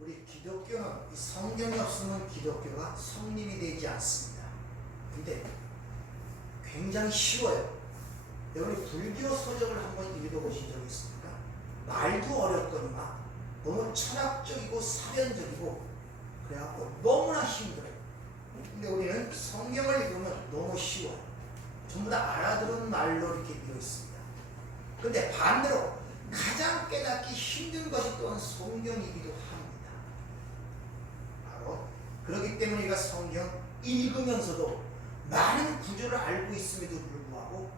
우리 기독교는 이 성경이 없으면 기독교가 성립이 되지 않습니다. 근데 굉장히 쉬워요. 여러분이 불교 서적을 한번 읽어보신 적 있습니까? 말도 어렵거니와 너무 철학적이고 사변적이고 그래갖고 너무나 힘들어요. 근데 우리는 성경을 읽으면 너무 쉬워요. 전부 다 알아들은 말로 이렇게 되어 있습니다. 근데 반대로 가장 깨닫기 힘든 것이 또한 성경이기도 합니다. 바로 그렇기 때문에 우리가 성경 읽으면서도 많은 구조를 알고 있음에도 불구하고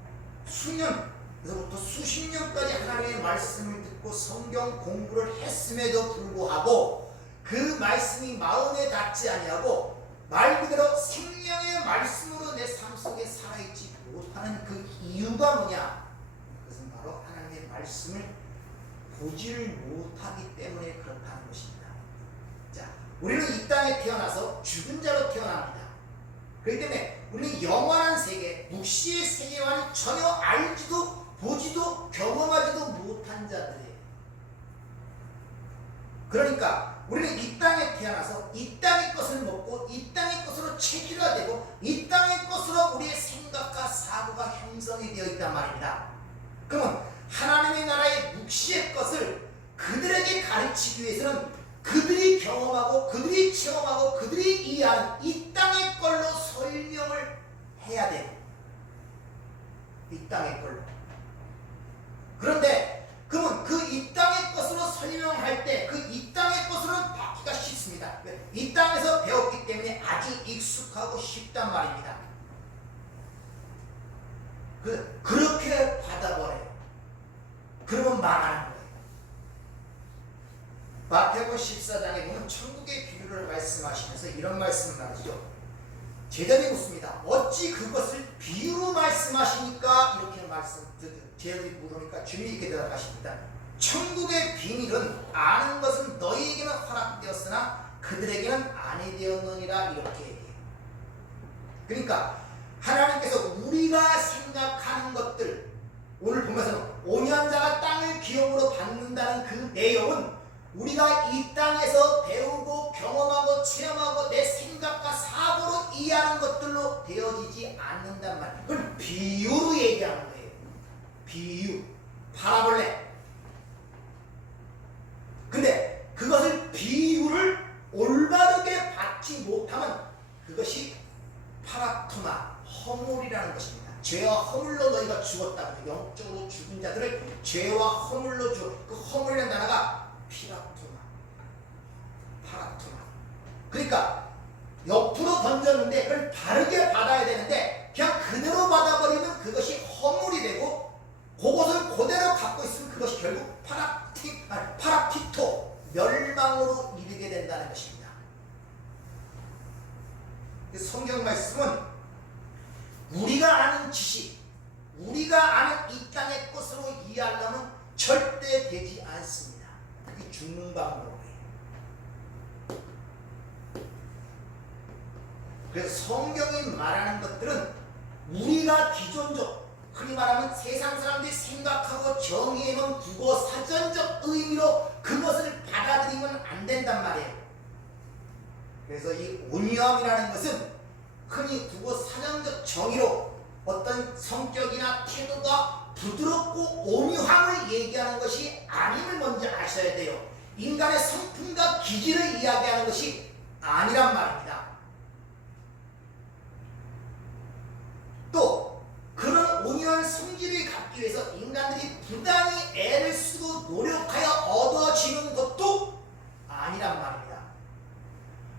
수년에서부터 수십 년까지 하나님의 말씀을 듣고 성경 공부를 했음에도 불구하고 그 말씀이 마음에 닿지 아니하고 말 그대로 생명의 말씀으로 내 삶 속에 살아있지 못하는 그 이유가 뭐냐? 그것은 바로 하나님의 말씀을 보지를 못하기 때문에 그렇다는 것입니다. 자, 우리는 이 땅에 태어나서 죽은 자로 태어납니다. 그렇기 때문에 우리는 영원한 세계, 묵시의 세계와는 전혀 알지도 보지도 경험하지도 못한 자들이에요. 그러니까 우리는 이 땅에 태어나서 이 땅의 것을 먹고 이 땅의 것으로 체질화되고 이 땅의 것으로 우리의 생각과 사고가 형성이 되어 있단 말입니다. 그러면 하나님의 나라의 묵시의 것을 그들에게 가르치기 위해서는 그들이 경험하고 그들이 체험하고 그들이 이해하는 이 땅의 걸로 설명을 해야 돼요. 이 땅의 걸로. 그런데 그러면 그 이 땅의 것으로 설명할 때 그 이 땅의 것으로는 받기가 쉽습니다. 이 땅에서 배웠기 때문에 아주 익숙하고 쉽단 말입니다. 그렇게 받아버려요. 그러면 망하는 거예요. 마태복음 14장에 보면 천국의 비유를 말씀하시면서 이런 말씀을 하시죠. 제자들이 묻습니다. 어찌 그것을 비유로 말씀하십니까? 이렇게 제자들이 물으니까 주님이 이렇게 대답하십니다. 천국의 비밀은 아는 것은 너희에게는 허락되었으나 그들에게는 아니 되었느니라 이렇게 얘기해요. 그러니까 하나님께서 우리가 생각하는 것들, 오늘 보면서는 온유한자가 땅을 기업으로 받는다는 그 내용은 우리가 이 땅에서 배우고 경험하고 체험하고 내 생각과 사고로 이해하는 것들로 되어지지 않는단 말이에요. 그걸 비유로 얘기하는 거예요. 비유, 파라볼레. 근데 그것을 비유를 올바르게 받지 못하면 그것이 파라토마, 허물이라는 것입니다. 죄와 허물로 너희가 죽었다고. 영적으로 죽은 자들을 죄와 허물로 죽었고 그 허물이라는 단어가 피라토마, 파라토마. 그러니까 옆으로 던졌는데 그걸 다르게 받아야 되는데 그냥 그대로 받아버리면 그것이 허물이 되고 그것을 그대로 갖고 있으면 그것이 결국 파라피토, 멸망으로 이르게 된다는 것입니다. 성경 말씀은 우리가 아는 지식, 우리가 아는 이 땅의 것으로 이해하려면 절대 되지 않습니다. 그게 죽는 방법이에요. 그래서 성경이 말하는 것들은 우리가 기존적, 흔히 말하면 세상 사람들이 생각하고 정의해놓은 국어 사전적 의미로 그것을 받아들이면 안 된단 말이에요. 그래서 이 온유함이라는 것은 흔히 국어 사전적 정의로 어떤 성격이나 태도가 부드럽고 온유함을 얘기하는 것이 아님을 먼저 아셔야 돼요. 인간의 성품과 기질을 이야기하는 것이 아니란 말입니다. 또 그런 온유한 성질을 갖기 위해서 인간들이 부단히 애를 쓰고 노력하여 얻어지는 것도 아니란 말입니다.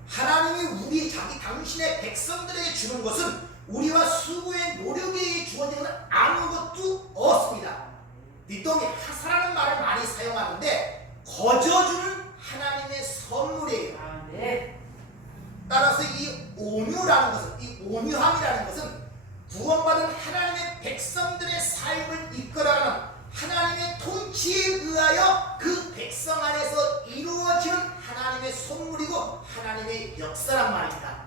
하나님이 우리 당신의 백성들에게 주는 것은 우리와 수고의 노력에 의해 주어지는 아무것도 없습니다. 니똥이 하사라는 말을 많이 사용하는데 거저주는 하나님의 선물이에요. 따라서 이 온유라는 것은, 이 온유함이라는 것은 구원받은 하나님의 백성들의 삶을 이끌어가는 하나님의 통치에 의하여 그 백성 안에서 이루어지는 하나님의 선물이고 하나님의 역사란 말입니다.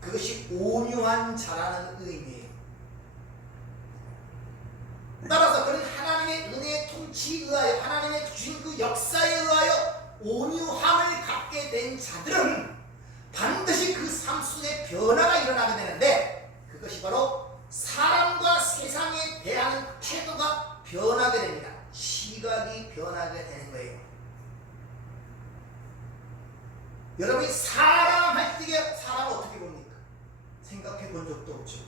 그것이 온유한 자라는 의미예요. 따라서 그런 하나님의 은혜의 통치에 의하여 하나님의 주신 그 그 역사에 의하여 온유함을 갖게 된 자들은 반드시 그 삶 속에 변화가 일어나게 되는데, 그것이 바로 사람과 세상에 대한 태도가 변하게 됩니다. 시각이 변하게 되는 거예요. 여러분이 사람 할 때 사람을 어떻게 봅니까? 생각해 본 적도 없죠.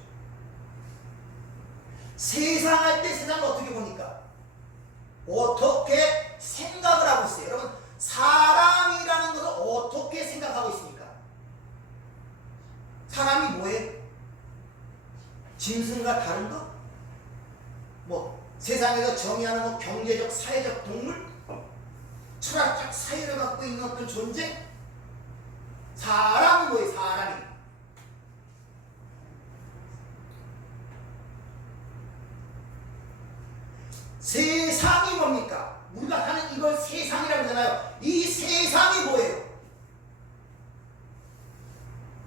세상 할 때 세상을 어떻게 보니까? 어떻게 생각을 하고 있어요? 여러분, 사람이라는 것을 어떻게 생각하고 있습니까? 사람이 뭐예요? 짐승과 다른 거? 뭐 세상에서 정의하는 뭐 경제적, 사회적 동물? 철학적 사유를 갖고 있는 어떤 존재? 사람이 뭐예요? 사람이. 세상이 뭡니까? 우리가 하는 이걸 세상이라고 하잖아요. 이 세상이 뭐예요?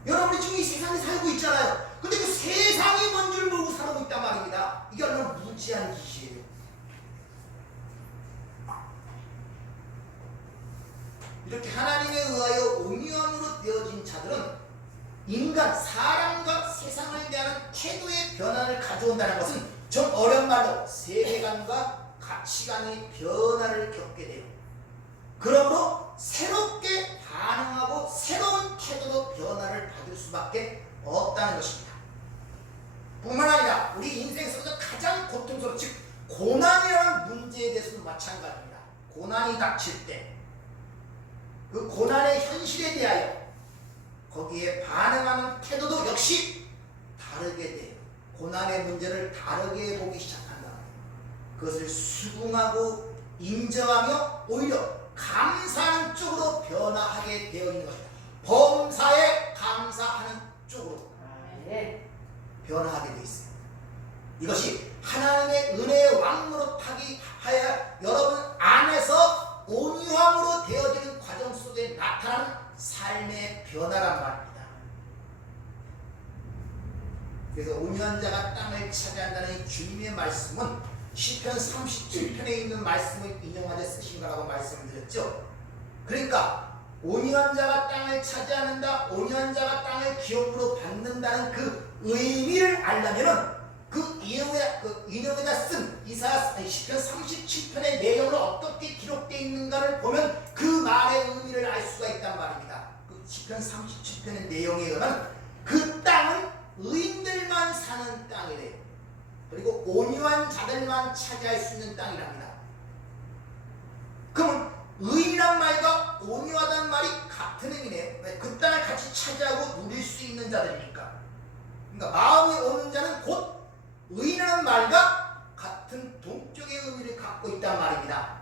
여러분이 지금 이 세상에 살고 있잖아요. 근데 그 세상이 뭔 줄 모르고 살고 있단 말입니다. 이게 얼마나 무지한 짓이에요. 이렇게 하나님에 의하여 온유함으로 되어진 자들은 인간, 사람과 세상을 대하는 태도의 변화를 가져온다는 것은 좀 어려운 말로 세계관과 가치관의 변화를 겪게 돼요. 그러므로 새롭게 반응하고 새로운 태도로 변화를 받을 수밖에 없다는 것입니다. 뿐만 아니라 우리 인생 속에서 가장 고통스러운, 즉 고난이라는 문제에 대해서도 마찬가지입니다. 고난이 닥칠 때 그 고난의 현실에 대하여 거기에 반응하는 태도도 역시 다르게 돼요. 고난의 문제를 다르게 보기 시작한다. 그것을 수긍하고 인정하며 오히려 감사하는 쪽으로 변화하게 되어 있는 것입니다. 범사에 감사하는 쪽으로 변화하게 되어 있습니다. 이것이 하나님의 은혜의 왕노릇하기 하여 여러분 안에서 온유함으로 되어지는 과정 속에 나타나는 삶의 변화란 말입니다. 그래서 온유한 자가 땅을 차지한다는 이 주님의 말씀은 시편 37편에 있는 말씀을 인용하여 쓰신 거라고 말씀을 드렸죠. 그러니까 온유한 자가 땅을 차지하는다, 온유한 자가 땅을 기업으로 받는다는 그 의미를 알려면은 그 인용에다 쓴 시편 37편의 내용을 어떻게 기록되어 있는가를 보면 그 말의 의미를 알 수가 있단 말입니다. 그 시편 37편의 내용에 의하면 그 땅은 의인들만 사는 땅이래요. 그리고 온유한 자들만 차지할 수 있는 땅이랍니다. 그러면 의인이란 말과 온유하다는 말이 같은 의미네요. 왜? 그 땅을 같이 차지하고 누릴 수 있는 자들이니까. 그러니까 마음이 오는 자는 곧 의인이라는 말과 같은 동격의 의미를 갖고 있단 말입니다.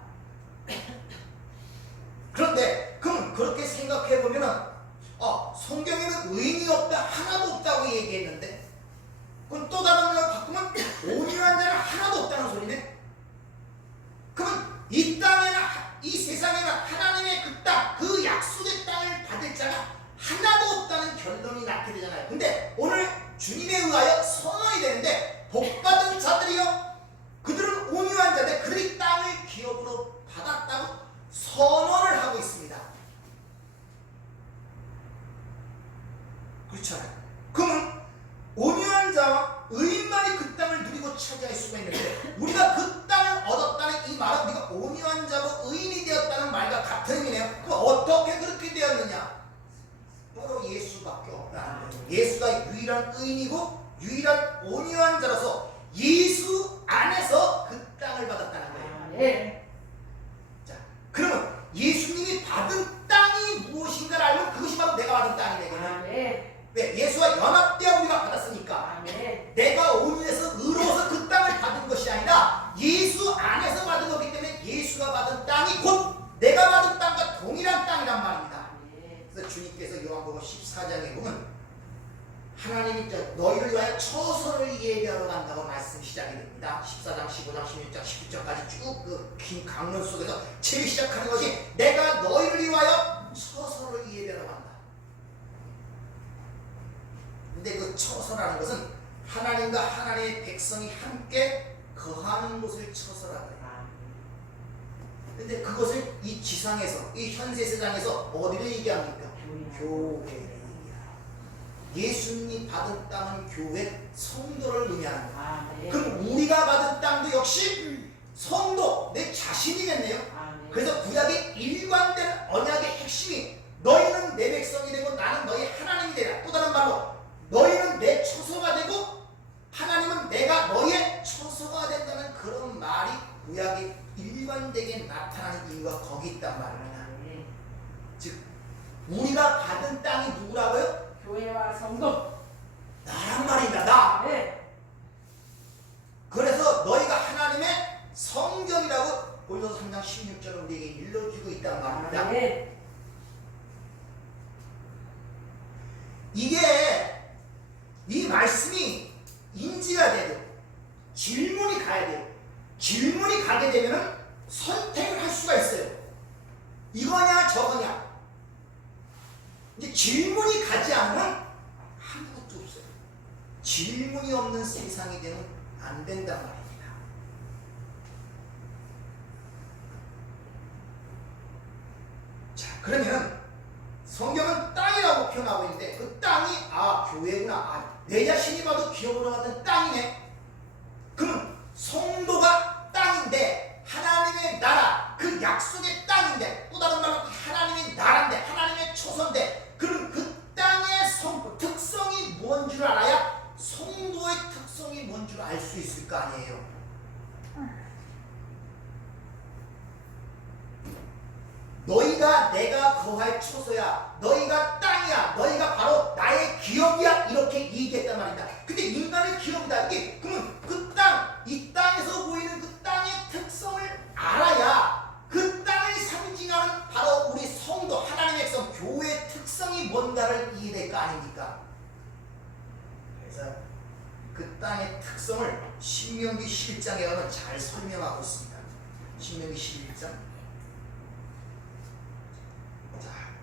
그런데 그럼 그렇게 생각해 보면은 성경에는 의인이 없다, 하나도 없다고 얘기했는데, 그럼 또 다른 말로 바꾸면 온유한 자는 하나도 없다는 소리네. 그러면 이 땅에나 이 세상에나 하나님의 그 땅, 그 약속의 땅을 받을 자가 하나도 없다는 결론이 낳게 되잖아요. 근데 오늘 주님에 의하여 선언이 되는데, 복받은 자들이요, 그들은 온유한 자들, 그들이 땅을 기업으로 받았다고 선언을 하고 있습니다. 그렇잖아요. 그러면 온유한 자와 의인만이 그 땅을 누리고 차지할 수가 있는데, 우리가 그 땅을 얻었다는 이 말은 우리가 온유한 자고 의인이 되었다는 말과 같은 의미네요. 그럼 어떻게 그렇게 되었느냐? 바로 예수밖에 없다. 예수가 유일한 의인이고 유일한 온유한 자로서 예수 안에서 그 땅을 받았다는 거예요. 자, 그러면 예수님이 받은 땅이 무엇인가를 알면 그것이 바로 내가 받은 땅이 되겠네. 왜? 예수와 연합되어 우리가 받았으니까. 내가 온유해서 의로워서 그 땅을 받은 것이 아니라 예수 안에서 받은 거기 때문에 예수가 받은 땅이 곧 내가 받은 땅과 동일한 땅이란 말입니다. 그래서 주님께서 요한복음 14장에 보면 하나님이 너희를 위하여 처소를 예비하러 간다고 말씀 시작이 됩니다. 14장, 15장, 16장, 19장까지 쭉 그 긴 강론 속에서 제일 시작하는 것이 내가 너희를 위하여 처소를 예비하러 간다. 근데 그 처소라는 것은 하나님과 하나님의 백성이 함께 거하는 곳을 처소라고 해요. 근데 그것을 이 지상에서, 이 현세 세상에서 어디를 얘기합니까? 교회를 얘기합니다. 예수님이 받은 땅은 교회, 성도를 의미합니다. 아, 네. 그럼 우리가 받은 땅도 역시 성도, 내 자신이겠네요. 아, 네. 그래서 구약의 일관된 언약의 핵심이 너희는 내 백성이 되고 나는 너희 하나님이 되라. 또 다른 말로 너희는 내 처소가 되고 하나님은 내가 너희의 처소가 된다는 그런 말이 구약에 일관되게 나타나는 이유가 거기 있단 말입니다. 아, 네. 즉 우리가 받은 땅이 누구라고요? 교회와 성도. 나란 말입니다. 나. 네. 그래서 너희가 하나님의 성전이라고 고린도서 3장 16절을 우리에게 일러주고 있단 말입니다. 아, 네. 이게 이 말씀이 인지가 돼도 질문이 가야 돼요. 질문이 가게 되면 선택을 할 수가 있어요. 이거냐 저거냐. 이제 질문이 가지 않으면 아무것도 없어요. 질문이 없는 세상이 되면 안 된단 말입니다. 자, 그러면 성경은 땅이라고 표현하고 있는데 그 땅이 교회구나. 내 자신이 봐도 기업으로 만든 땅이네. 그러면 성도가 땅인데 하나님의 나라, 그 약속의 땅인데 또 다른 말로 하나님의 나라인데 하나님의 초소인데 그럼 그 땅의 특성이 뭔 줄 알아야 성도의 특성이 뭔 줄 알 수 있을 거 아니에요. 너희가 내가 거할 초소야. 너희가 땅이야. 너희가 바로 나의 기업이야. 이렇게 얘기했단 말이다. 근데 인간의 기업이다. 이게 그러면 그 땅, 이 땅에서 보이는 그 땅의 특성을 알아야 그 땅을 상징하는 바로 우리 성도, 하나님의 백성, 교회의 특성이 뭔가를 이해될 거 아닙니까? 그래서 그 땅의 특성을 신명기 11장에 가면 잘 설명하고 있습니다. 신명기 11장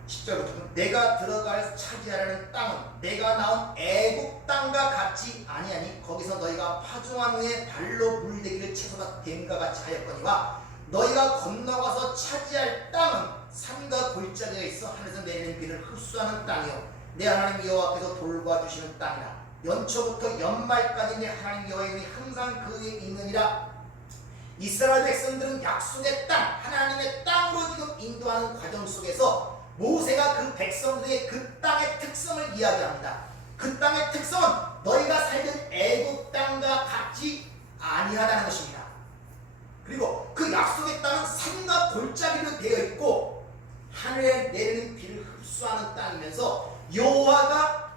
10절부터 내가 들어갈 차지하려는 땅은 내가 낳은 애국 땅과 같지 아니하니 거기서 너희가 파종한 후에 발로 물대기를 채소가 됨과 같이 하였거니와 너희가 건너가서 차지할 땅은 산과 골짜기가 있어 하늘에서 내리는 비를 흡수하는 땅이요 내 하나님 여호와께서 돌봐주시는 땅이라 연초부터 연말까지 내 하나님 여호와의 힘이 항상 그 위에 있느니라. 이스라엘 백성들은 약속의 땅, 하나님의 땅으로 지금 인도하는 과정 속에서 모세가 그 백성들의 그 땅의 특성을 이야기합니다. 그 땅의 특성은 너희가 살던 애국 땅과 같지 아니하다는 것입니다. 그리고 그 약속의 땅은 산과 골짜기로 되어 있고 하늘에 내리는 비를 흡수하는 땅이면서 여호와가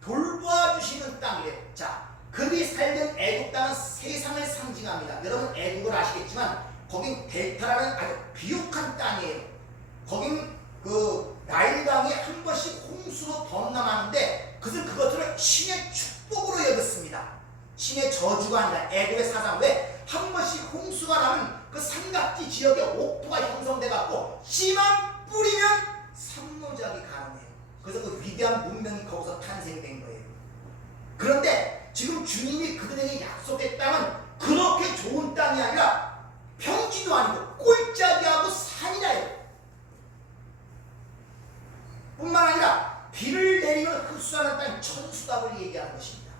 돌봐주시는 땅이에요. 자, 그들이 살던 애국 땅은 세상을 상징합니다. 여러분 애국을 아시겠지만 거긴 델타라는 아주 비옥한 땅이에요. 거긴 그 나일강이 한 번씩 홍수로 범람하는데 그것을 신의 축복으로 여겼습니다. 신의 저주가 아니라 애국의 사상. 왜? 한 번씩 홍수가 나면 그 산각지 지역에 옥토가 형성돼 갖고 씨만 뿌리면 산모작이 가능해요. 그래서 그 위대한 문명이 거기서 탄생된 거예요. 그런데 지금 주님이 그들에게 약속의 땅은 그렇게 좋은 땅이 아니라 평지도 아니고 꼴짜기하고 산이라요. 뿐만 아니라 비를 내리면 흡수하는 땅 천수답을 얘기하는 것입니다.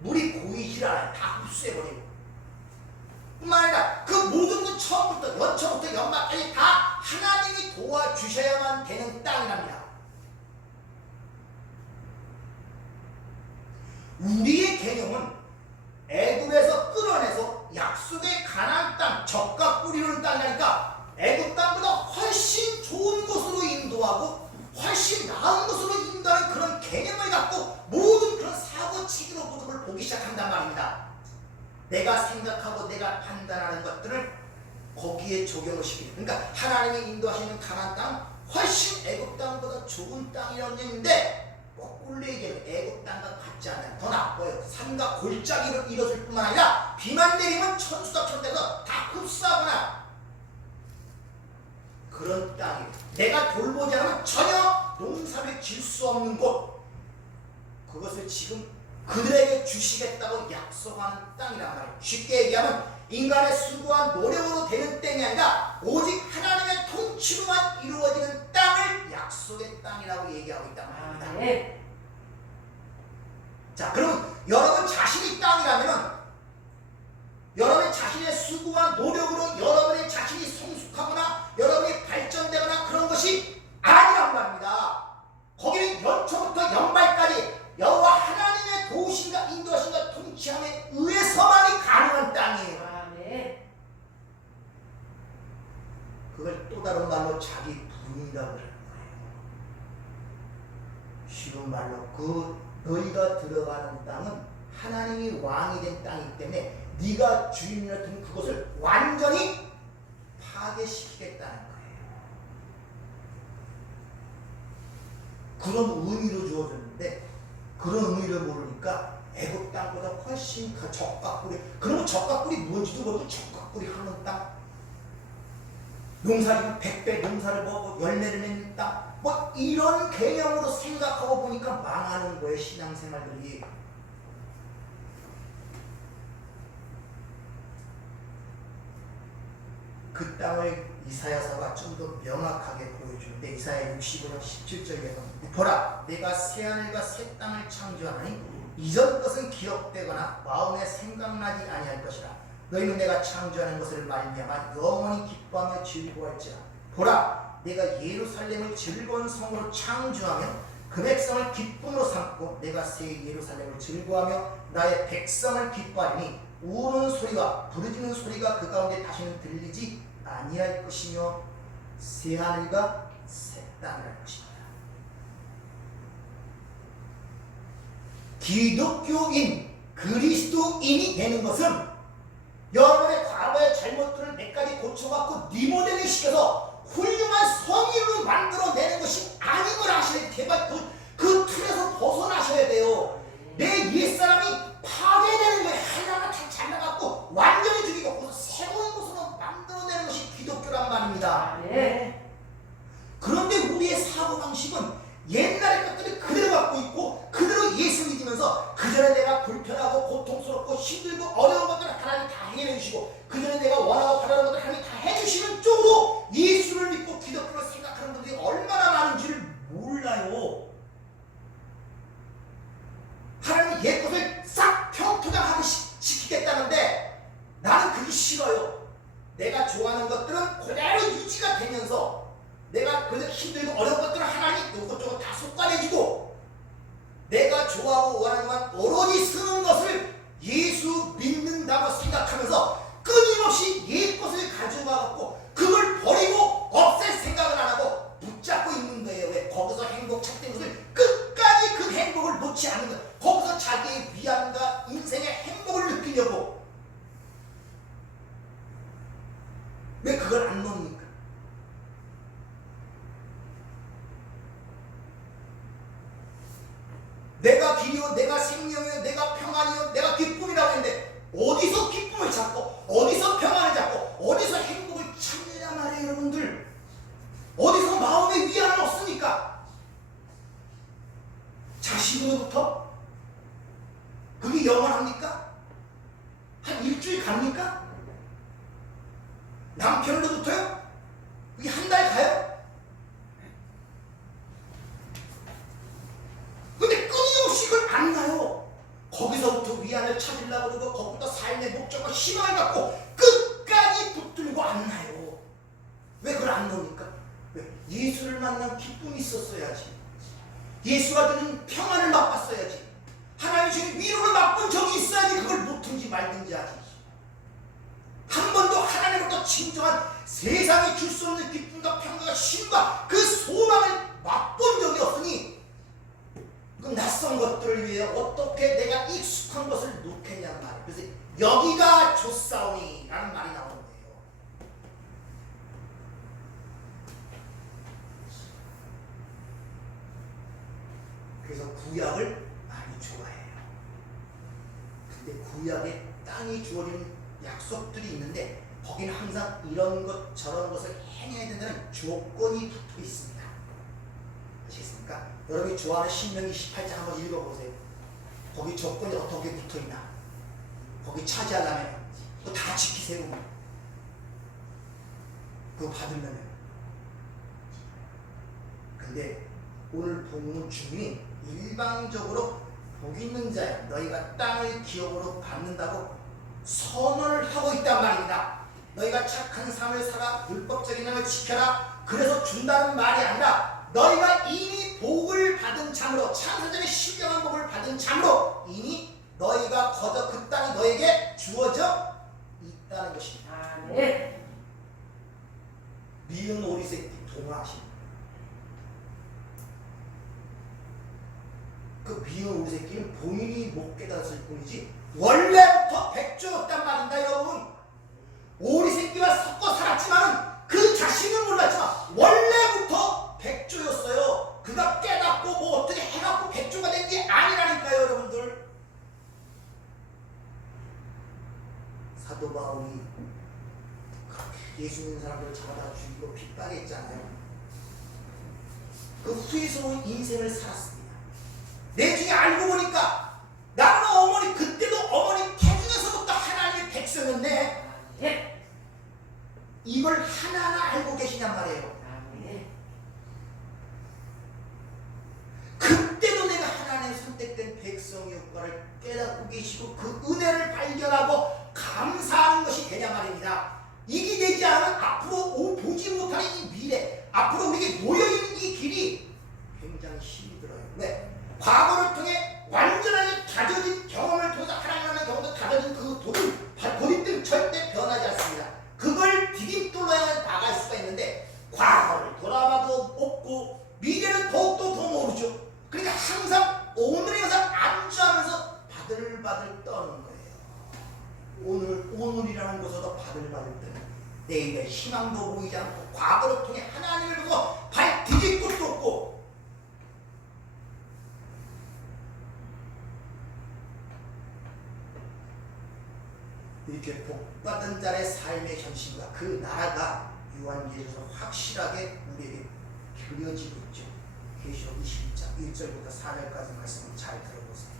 물이 고이질 않아요. 다 흡수해버리고. 뿐만 아니라 그 모든 것 처음부터 연초부터 연말까지 다 하나님이 도와주셔야만 되는 땅이랍니다. 우리의 개념은 애굽에서 끌어내서 약속의 가나안 땅, 젖과 꿀이 흐르는 땅이니까 애굽 땅보다 훨씬 좋은 곳으로 인도하고 훨씬 나은 곳으로 인도하는 그런 개념을 갖고 모든 그런 사고 체계로 모든 걸 보기 시작한단 말입니다. 내가 생각하고 내가 판단하는 것들을 거기에 적용을 시키는. 그러니까 하나님이 인도하시는 가나안 땅 훨씬 애굽 땅보다 좋은 땅이라는 얘기인데 거꾸로 얘기하면 애굽 땅과 같지 않아요. 더 나빠요. 산과 골짜기를 이뤄줄 뿐만 아니라 비만 내리면 천수답처럼 돼서 다 흡수하거나 그런 땅이에요. 내가 돌보지 않으면 전혀 농사를 질 수 없는 곳, 그것을 지금 그들에게 주시겠다고 약속하는 땅이란 말이에요. 쉽게 얘기하면 인간의 수고한 노력으로 되는 땅이 아니라 오직 땅이라고 얘기하고 있단 말입니다. 네. 자, 그럼 여러분 자신이 땅이라면 여러분의 자신의 수고와 노력으로 여러분의 자신이 성숙하거나 여러분이 발전되거나 그런 것이 아니란 말입니다. 거기는 연초부터 연발까지 여호와 하나님의 도우심과 인도하심과 통치함에 의해서만이 가능한 땅이에요. 네. 그걸 또 다른 말로 자기 부인이라고 그러는 거예요. 쉬운 말로 너희가 들어가는 땅은 하나님이 왕이 된 땅이기 때문에 네가 주인이었던 그것을 완전히 파괴시키겠다는 거예요. 그런 의미로 주어졌는데 그런 의미를 모르니까 애굽 땅보다 훨씬 적각꿀이, 그러면 적각꿀이 뭔지도 모르고 적각꿀이 하는 땅, 농사지면 100배 농사를 먹고 열매를 맺는 땅, 뭐 이런 개념으로 생각하고 보니까 망하는 거예요, 신앙생활들이. 그 땅을 이사야서가 좀 더 명확하게 보여주는데 이사야 65장 17절에 보라 내가 새하늘과 새 땅을 창조하나니 이전 것은 기억되거나 마음에 생각나지 아니할 것이라. 너희는 내가 창조하는 것을 말미암아 영원히 기뻐하며 즐거워할지라. 보라 내가 예루살렘을 즐거운 성으로 창조하며 그 백성을 기쁨으로 삼고 내가 새 예루살렘을 즐거워하며 나의 백성을 기뻐하리니 우는 소리와 부르짖는 소리가 그 가운데 다시는 들리지 아니할 것이며 새 하늘과 새 땅이랄 것입니다. 기독교인, 그리스도인이 되는 것은 여러분의 과거의 잘못들을 몇 가지 고쳐갖고 리모델링 시켜서 훌륭한 성인으로 만들어내는 것이 아닌 걸 아셔야 돼요. 제발 그 틀에서 벗어나셔야 돼요. 내 옛사람이 파괴되는 거예요. 하나가 다 잘나갖고 완전히 죽이고 그래서 새로운 것으로 만들어내는 것이 기독교란 말입니다. 네. 그런데 우리의 사고방식은 옛날의 것들을 그대로 갖고 있고 그대로 예수 믿으면서 그전에 내가 불편하고 고통스럽고 힘들고 어려운 것들을 하나님 다 해결해 주시고 그전에 내가 원하고 바라는 것들을 하나님 다 해주시는 쪽으로 예수를 믿고 기독교를 생각하는 분들이 얼마나 많은지를 몰라요. 하나님이 옛 것을 싹 평토장하게 시키겠다는데 나는 그게 싫어요. 내가 좋아하는 것들은 그대로 유지가 되면서 내가 그래서 힘들고 어려운 것들을 하나님 요것저것 다 속관해주고 내가 좋아하고 원하는 것 오로지 쓰는 것을 예수 믿는다고 생각하면서 끊임없이 옛 것을 가져가갖고 그걸 버리고 없앨 생각을 안 하고 붙잡고 있는 거예요. 왜? 거기서 행복 찾는 것을 끝까지 그 행복을 놓지 않는 거예요. 거기서 자기의 위안과 인생의 행복을 느끼려고. 왜 그걸 안 놓습니까? 내가 길이요, 내가 생명이요, 내가 평안이요, 내가 기쁨이라고 했는데 어디서 기쁨을 찾고 어디서 평안을 찾고 어디서 행복을 찾느냐 말이에요. 여러분들 어디서 마음의 위안을 얻습니까? 자식으로부터? 그게 영원합니까? 한 일주일 갑니까? 남편으로부터요? 그게 한 달 가요? 근데 끊임없이 그걸 안 가요. 거기서부터 위안을 찾으려고 그러고 거기부터 삶의 목적과 희망을 갖고 끝까지 붙들고 안 가요. 왜 그걸 안 넣습니까? 왜? 예수를 만난 기쁨이 있었어야지. 예수가 주는 평안을 맛봤어야지. 하나님이 주는 위로를 맛본 적이 있어야지 그걸 놓든지 말든지 하지. 한 번도 하나님으로부터 진정한 세상이 줄 수 없는 기쁨과 평안과 쉼과 그 소망을 맛본 적이 없으니 그 낯선 것들을 위해 어떻게 내가 익숙한 것을 놓겠냐는 말이에요. 그래서 여기가 좋사오니 라는 말이 나오는 거예요. 그래서 구약을 많이 좋아해요. 근데 구약에 땅이 주어지는 약속들이 있는데 거기는 항상 이런 것 저런 것을 행해야 된다는 조건이 붙어 있습니다. 아시겠습니까? 여러분이 좋아하는 신명기 18장 한번 읽어보세요. 거기 조건이 어떻게 붙어있나. 거기 차지하려면 그거 다 지키세요. 그거 받으려면. 근데 오늘 본문 주문이 일방적으로 복 있는 자야 너희가 땅을 기업으로 받는다고 선언을 하고 있단 말입니다. 너희가 착한 삶을 살아 율법적인 양을 지켜라 그래서 준다는 말이 아니라 너희가 이미 복을 받은 참으로 창세전에 신령한 복을 받은 참으로 이미 너희가 거저 그 땅이 너에게 주어져 있다는 것입니다. 네. 미운 오리 새끼 동화하십니다. 그 미운 오리 새끼는 본인이 못 깨달았을 뿐이지 원래부터 백조였단 말입니다. 여러분 오리 새끼와 섞어 살았지만 그 자신은 몰랐지만 원래부터 백조였어요. 그가 깨닫고 뭐 어떻게 해갖고 백조가 된 게 아니라니까요. 여러분들 사도 바울이 그렇게 예수 믿는 사람들 잡아다 죽이고 핍박했잖아요. 그 후회스러운 인생을 살았습니다. 내중에 알고 보니까 나는 어머니 그때도 어머니 태중에서부터 하나님의 백성이었네. 네. 이걸 하나하나 알고 계시냔 말이에요. 네. 그때도 내가 하나님의 선택된 백성의 효과를 깨닫고 계시고 그 은혜를 발견하고 감사하는 것이 되냐 말입니다. 이게 되지 않으면 앞으로 보지 못하는 이 미래, 앞으로 우리에게 놓여있는 이 길이 굉장히 힘이 들어요. 왜? 과거를 통해 완전하게 다져진 경험을 통해서 하나님과의 경험도 다져진 그 도리들 절대 변하지 않습니다. 그걸 디딤돌로 나갈 수가 있는데 과거를 돌아봐도 없고 미래는 더욱더 더 모르죠. 그러니까 항상 오늘에서 안주하면서 바들바들 떠는 거예요. 오늘이라는 곳에서 바들바들 떠는 내일의 희망도 보이지 않고 과거를 통해 하나님을 보고 발 디딜 곳도 없고 이렇게 복받은 자의 삶의 현실과 그 나라가 요한계시록에서 확실하게 우리에게 그려지고 있죠. 계시록 22장 1절부터 4절까지 말씀을 잘 들어보세요.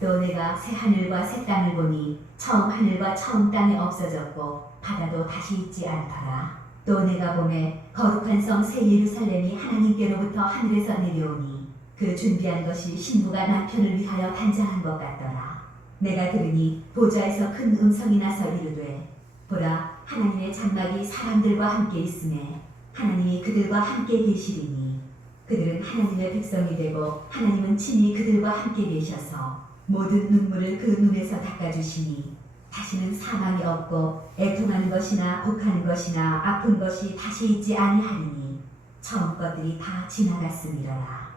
또 내가 새 하늘과 새 땅을 보니 처음 하늘과 처음 땅이 없어졌고 바다도 다시 있지 않더라. 또 내가 보매 거룩한 성 새 예루살렘이 하나님께로부터 하늘에서 내려오니 그 준비한 것이 신부가 남편을 위하여 단장한 것 같더라. 내가 들으니 보좌에서 큰 음성이 나서 이르되 보라 하나님의 장막이 사람들과 함께 있으매 하나님이 그들과 함께 계시리니 그들은 하나님의 백성이 되고 하나님은 친히 그들과 함께 계셔서 모든 눈물을 그 눈에서 닦아주시니 다시는 사망이 없고 애통하는 것이나 곡하는 것이나 아픈 것이 다시 있지 아니하리니 처음 것들이 다 지나갔음이로라.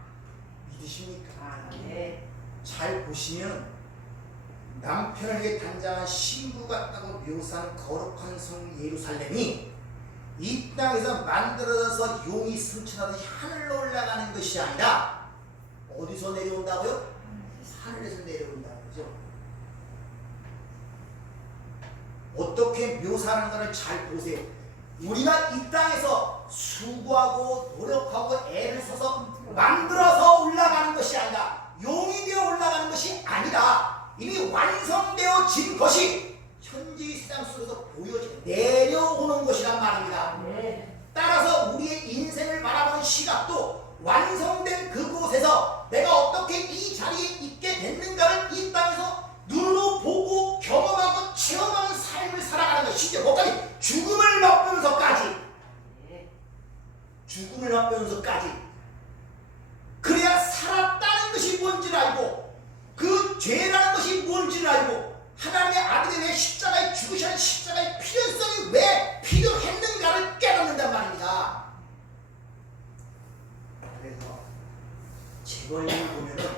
믿으십니까? 네. 잘 보시면 남편에게 단장한 신부 같다고 묘사한 거룩한 성 예루살렘이 이 땅에서 만들어져서 용이 승천하듯이 하늘로 올라가는 것이 아니라 어디서 내려온다고요? 하늘에서 내려온다는 거죠. 어떻게 묘사하는가를 잘 보세요. 우리가 이 땅에서 수고하고 노력하고 애를 써서 만들어서 올라가는 것이 아니라 용이 되어 올라가는 것이 아니라 이미 완성되어진 것이 현재 세상 속에서 보여지고 내려오는 것이란 말입니다. 네. 따라서 우리의 인생을 바라보는 시각도 완성된 그곳에서 내가 어떻게 이 자리에 있게 됐는가를 이 땅에서 눈으로 보고 경험하고 체험하는 삶을 살아가는 것. 심지어 거기까지 죽음을 맛보면서까지 그래야 살았다는 것이 뭔지를 알고 그 죄라는 것이 뭔지를 알고 하나님의 아들이 왜 십자가에 죽으셔야 하는 십자가의 필요성이 왜 필요했는가를 깨닫는단 말입니다. 그래서 재벌을 보면은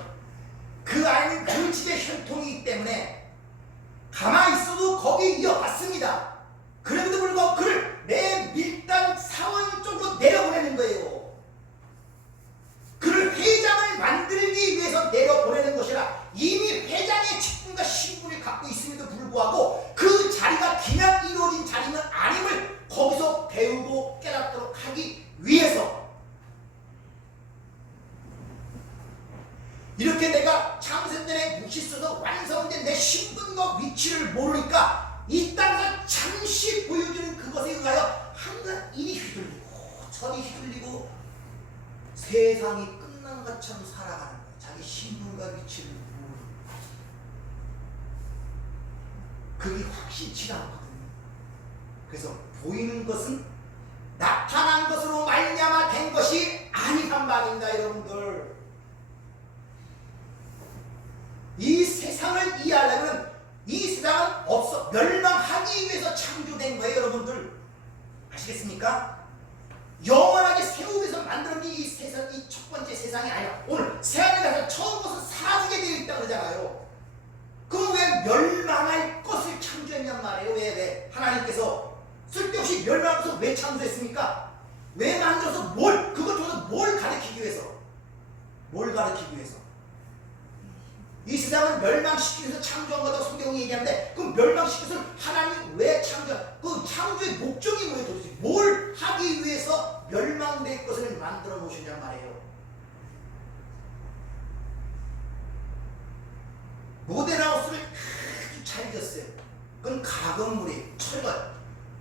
그 안에 그 집에 혈통이기 때문에 가만히 있어도 거기에 이어갔습니다. 그럼에도 불구하고 그를 내 밀당 사원 쪽으로 내려보내는 거예요. 그를 회장을 만들기 위해서 내려보내는 것이라 이미 회장의 직분과 신분을 갖고 있음에도 불구하고 그 자리가 그냥 이루어진 자리는 아님을 거기서 배우고 깨닫도록 하기 위해서 이렇게 내가 창세전에 묵시서서 완성된 내 신분과 위치를 모르니까 이 땅에서 잠시 보여주는 그것에 의하여 항상 이리 휘둘리고 설이 휘둘리고 세상이 끝난 것처럼 살아가는 거예요. 자기 신분과 위치를 모르는 거예요. 그게 확실치가 않거든요. 그래서 보이는 것은 나타난 것으로 말미암아 된 것이 아니란 말입니다, 여러분들. 이 세상을 이해하려면 이 세상은 없어 멸망하기 위해서 창조된 거예요, 여러분들. 아시겠습니까? 영원하게 세우기 위해서 만들어진 이 세상, 이 첫 번째 세상이 아니라 오늘 새하늘에서 처음 것은 사라지게 되어 있다 그러잖아요. 그럼 왜 멸망할 것을 창조했냔 말이에요. 왜 하나님께서 쓸데없이 멸망할 것을 왜 창조했습니까? 왜 만들어서 그걸 통해서 뭘 가르치기 위해서? 뭘 가르치기 위해서? 이 세상을 멸망시키기 위해서 창조한 거라고 성경이 얘기하는데, 그럼 멸망시키기 위해서 하나님이 왜 그 창조의 목적이 뭐예요 도대체? 뭘 하기 위해서 멸망될 것을 만들어 놓으셨냔 말이에요. 모델하우스를 아주 잘 지었어요. 그건 가건물이 철거.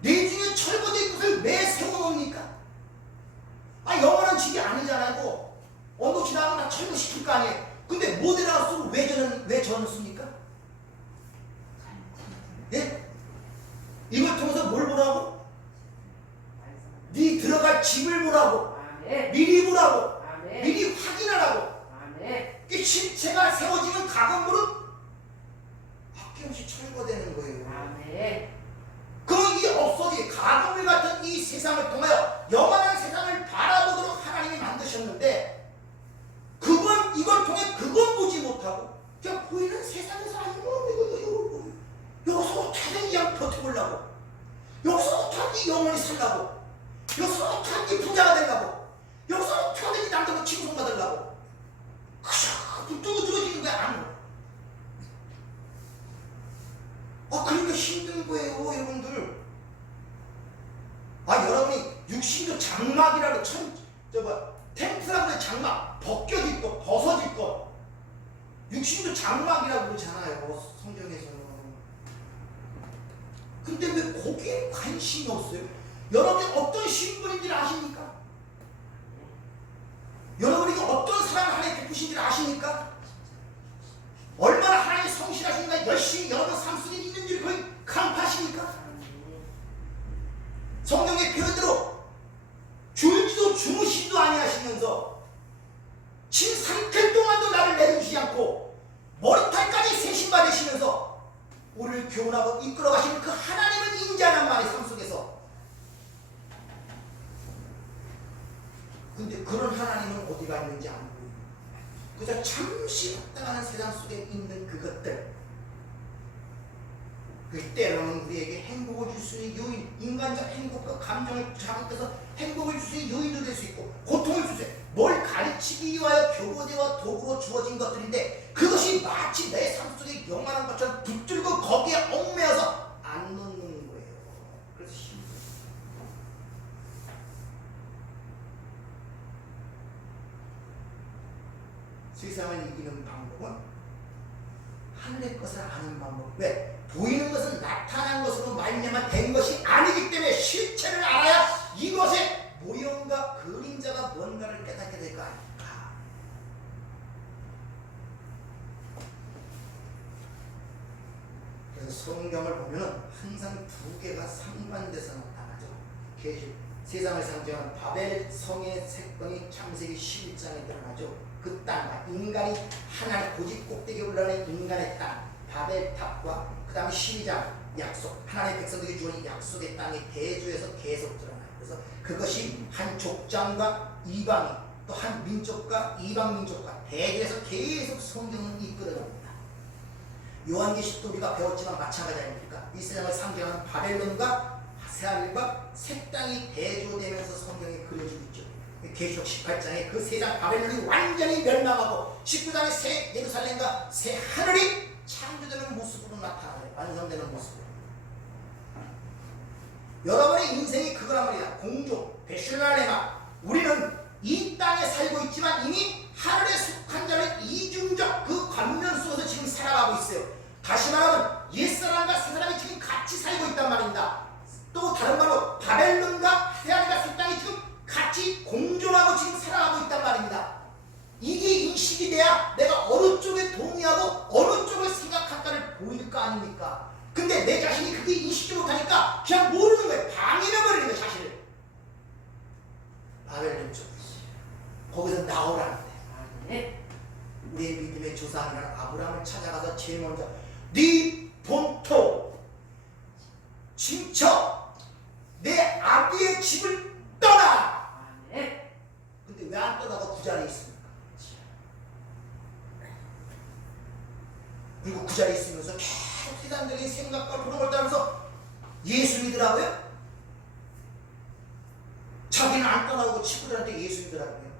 내중에 철거된 것을 왜 세워놓습니까? 영원한 집이 아니잖아요. 어느 지나가면 다 철거시킬 거 아니에요. 근데 모델하우스를 왜 저넣습니까? 예? 이걸 통해서 뭘 보라고? 네 들어갈 집을 보라고. 미리 보라고. 미리 확인하라고. 이 신체가 세워지는 가건물은 아낌없이 철거되는 거예요. 그럼 이게 없어지. 가건물 같은 이 세상을 통하여 영원한 세상을 바라보도록 하나님이 만드셨는데, 이걸 통해 그건 보지 못하고 그냥 보이는 세상에서 여기서 어떻게든 그냥 버텨보려고, 여기서 어떻게든 영원히 살라고, 여기서 어떻게든 부자가 되려고, 여기서 어떻게든 남들과 칭송받으려고 뚜그뚜그지는 거야. 그러니까 힘든 거예요, 여러분들. 여러분이 육신도 장막이라고 템트라고 그래. 장막 벗겨질 것, 벗어질 것. 육신도 장막이라고 그러잖아요, 성경에서는. 근데 왜 거기에 관심이 없어요? 여러분이 어떤 신분인지를 아십니까? 여러분이 어떤 사랑을 하나님 베푸신지를 아십니까? 얼마나 하나님이 성실하신가, 열심히 여러분 삶 속에 있는지를 거의 간파하십니까? 성경의 표현대로 줄지도 주무시지도 아니하시면서 7~3일 동안도 나를 내려주지 않고 머리털까지 세신받으시면서 우리를 교훈하고 이끌어가시는 그 하나님을 인자란 말이 삶 속에서. 근데 그런 하나님은 어디가 있는지 안 보여요. 그저 잠시 왔다가는 세상 속에 있는 그것들. 때로는 우리에게 행복을 줄 수 있는 요인, 인간적 행복과 감정을 자극해서 행복을 줄 수 있는 요인도 될 수 있고, 고통을 줄 수 있고, 뭘 가르치기 위하여 교보대와 도구로 주어진 것들인데, 그것이 마치 내 삶 속에 영원한 것처럼 붙들고 거기에 얽매여서 안 놓는 거예요. 그래서 힘들어요. 세상을 이기는 방법은 하늘의 것을 아는 방법. 왜? 보이는 것은 나타난 것으로 말미암아 된 것이 아니기 때문에 실체를 알아야 이것의 모형과 그림자가 뭔가를 깨닫게 될 거 아닙니까? 그래서 성경을 보면은 항상 두 개가 상반돼서 나타나죠. 세상을 상징하는 바벨 성의 색동이 창세기 11장에 드러나죠. 그 땅과 인간이 하나님 고집 꼭대기에 올라가는 인간의 땅, 바벨탑과 그 다음에 12장 약속, 하나님의 백성들에게 주어진 약속의 땅의 대조에서 계속 드러나요. 그래서 그것이 한 족장과 이방인, 또 한 민족과 이방 민족과 대조에서 계속 성경은 이끌어갑니다. 요한계시도 우리가 배웠지만 마찬가지 아닙니까? 이 세상을 상징하는 바벨론과 새하늘과 새 땅이 대조되면서 성경에 그려지고 있죠. 계시록 18장에 그 세상 바벨론이 완전히 멸망하고 19장에 새 예루살렘과 새 하늘이 창조되는 모습으로 나타나요. 완성되는 모습으로. 여러분의 인생이 그거란 말이야. 공조, 베슐라레마. 우리는 이 땅에 살고 있지만 이미 하늘에 속한 자는 이중적 그 관면 속에서 지금 살아가고 있어요. 다시 말하면 옛사람과 새사람이 지금 같이 살고 있단 말입니다. 또 다른 말로 바벨론과 새하늘과 새 땅이 지금 같이 집을 떠나. 아멘. 근데 왜 안 떠나고 그 자리에 있습니까? 그리고 그 자리에 있으면서 계속 세상적인 생각과 그런 걸 따라서 예수 믿으라고요? 자기는 안 떠나고 친구들한테 예수 믿으라고요?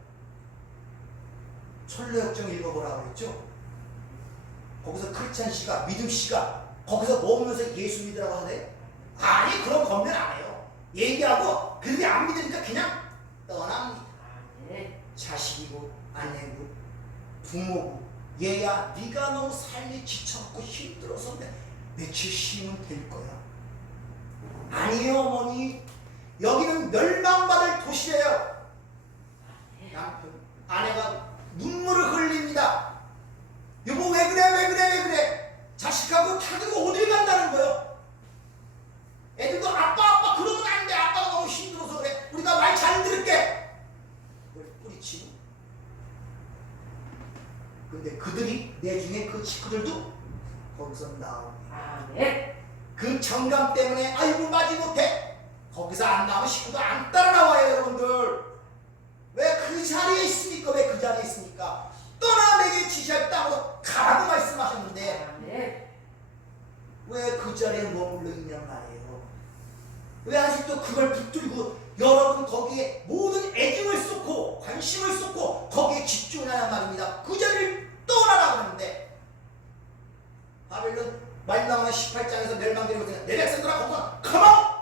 철로역정 읽어보라고 했죠? 거기서 크리스찬 씨가, 믿음 씨가 거기서 머무면서 예수 믿으라고 하네? 아니, 그런 건면 안 해요. 얘기하고 그들이 안 믿으니까 그냥 떠납니다. 아멘. 자식이고 아내고 부모고 얘야 네가 너무 삶이 지쳤고 힘들어서 며칠 쉬면 될 거야. 아니에요, 어머니. 여기는 멸망받을 도시래요. 남편, 아내가 눈물을 흘립니다. 여보, 왜 그래, 왜 그래, 왜 그래? 자식하고 타들고 어딜 간다는 거예요? 애들도 아빠 그러면 안 돼. 아빠가 너무 힘들어서 그래. 우리가 말 잘 들을게. 그걸 뿌리치고. 근데 그들이 내중에 그 친구들도 거기서 나옵니다. 아멘. 그 정감 때문에 아이고 마지 못해. 거기서 안 나오면 식구도 안 따라 나와요, 여러분들. 왜 그 자리에 있습니까? 왜 그 자리에 있습니까? 떠나 내게 지시할 땅으로 가라고 말씀하셨는데 아멘. 왜 그 자리에 머물러 있냔 말이에요. 왜 아직도 그걸 붙들고 여러분 거기에 모든 애정을 쏟고 관심을 쏟고 거기에 집중하냔 말입니다. 그 자리를 떠나라고 하는데 바벨론 말라마 18장에서 멸망되는 것은 내 백성들아 거기서 컴온!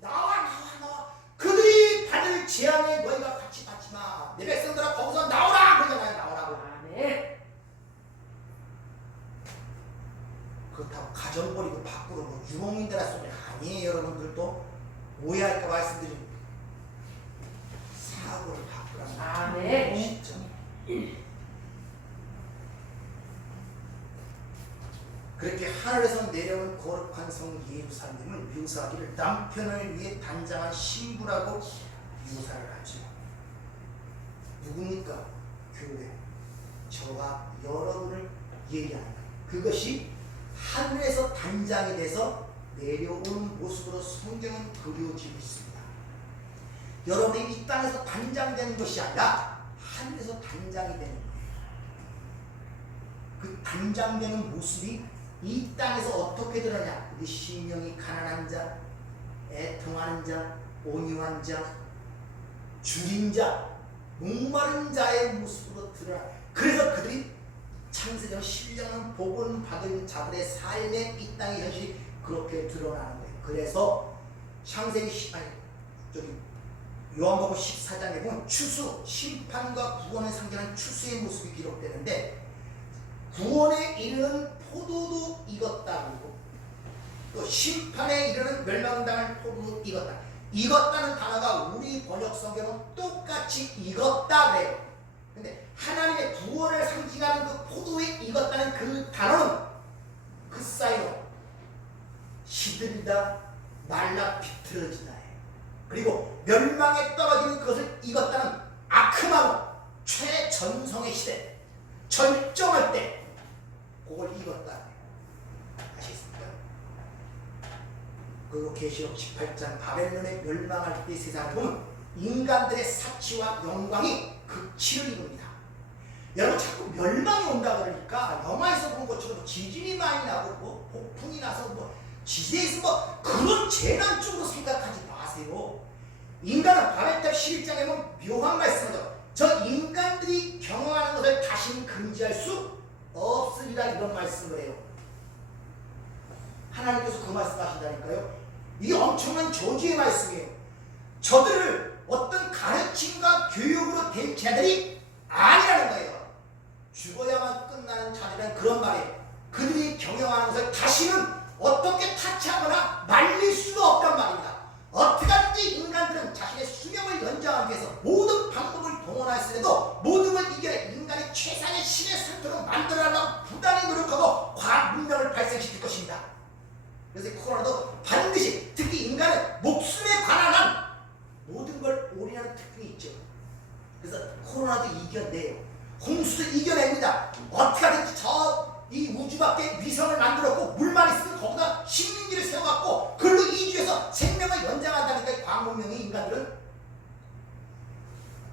나와. 그들이 받을 재앙에 너희가 같이 받지 마. 내 백성들아 거기서 나오라! 그러잖아요. 나오라고. 아멘. 그렇다고 가정 버리고 밖으로 뭐 유목민들아 소리 아니에요. 여러분들도 오해할까 말씀드립니다. 사고를 바꾸라는 아멘. 시점. 그렇게 하늘에서 내려온 거룩한 성 예루살렘을 묘사하기를 남편을 위해 단장한 신부라고 묘사를 하죠. 누굽니까? 교회. 저와 여러분을 얘기하는 거예요. 그것이 하늘에서 단장이 돼서 내려오는 모습으로 성경은 그려지고 있습니다. 여러분이 이 땅에서 단장되는 것이 아니라 하늘에서 단장이 되는 거예요. 그 단장되는 모습이 이 땅에서 어떻게 드러나냐? 우리 심령이 가난한 자, 애통하는 자, 온유한 자, 줄인 자, 목마른 자의 모습으로 드러나. 그래서 그들이 창세전 신령한 복은 받은 자들의 삶의 이 땅의 현실이 그렇게 드러나는 거예요. 그래서 창세기 요한복음 14장에 보면 추수, 심판과 구원을 상징하는 추수의 모습이 기록되는데 구원에 이르는 포도도 익었다. 그리고 또 심판에 이르는 멸망당할 포도도 익었다. 익었다는 단어가 우리 번역 성경은 똑같이 익었다 그래요. 근데 하나님의 구원을 상징하는 그 포도에 익었다는 그 단어는 그 사이로 시들다 말라 비틀어지다 해요. 그리고 멸망에 떨어지는 그것을 익었다는 아크마로 최전성의 시대, 절정할 때 그걸 익었다. 아시겠습니까? 그리고 계시록 18장 바벨론에 멸망할 때 세상을 보면 인간들의 사치와 영광이 극치를 이룹니다. 여러분 자꾸 멸망이 온다 그러니까 영화에서 본 것처럼 지진이 많이 나고 뭐 폭풍이 나서 뭐 지대에서 뭐 그런 재난 쪽으로 생각하지 마세요. 인간은 바벨탑 11장에 보면 묘한 말씀이죠. 저 인간들이 경험하는 것을 다시는 금지할 수 없으리라 이런 말씀을 해요. 하나님께서 그 말씀하신다니까요. 이게 엄청난 저주의 말씀이에요. 저들을 어떤 가르침과 교육으로 된 자들이 아니라는 거예요. 죽어야만 끝나는 자들이란 그런 말이에요. 그들이 경영하는 것을 다시는 어떻게 타치하거나 말릴 수가 없단 말입니다. 어떻게든지 인간들은 자신의 수명을 연장하기 위해서 모든 방법을 동원하였으려도 모든 걸 이겨내 인간의 최상의 신의 상태로 만들어내려고 부단히 노력하고 과학 문명을 발생시킬 것입니다. 그래서 코로나도 반드시 특히 인간은 목숨에 관한 모든 걸 올인하는 특징이 있죠. 그래서 코로나도 이겨내요. 홍수도 이겨냅니다. 어떻게 하든지 저 이 우주 밖에 위성을 만들었고 물만 있으면 거기다 식민지를 세워갖고 그걸로 이주해서 생명을 연장한다니까 광문명의 인간들은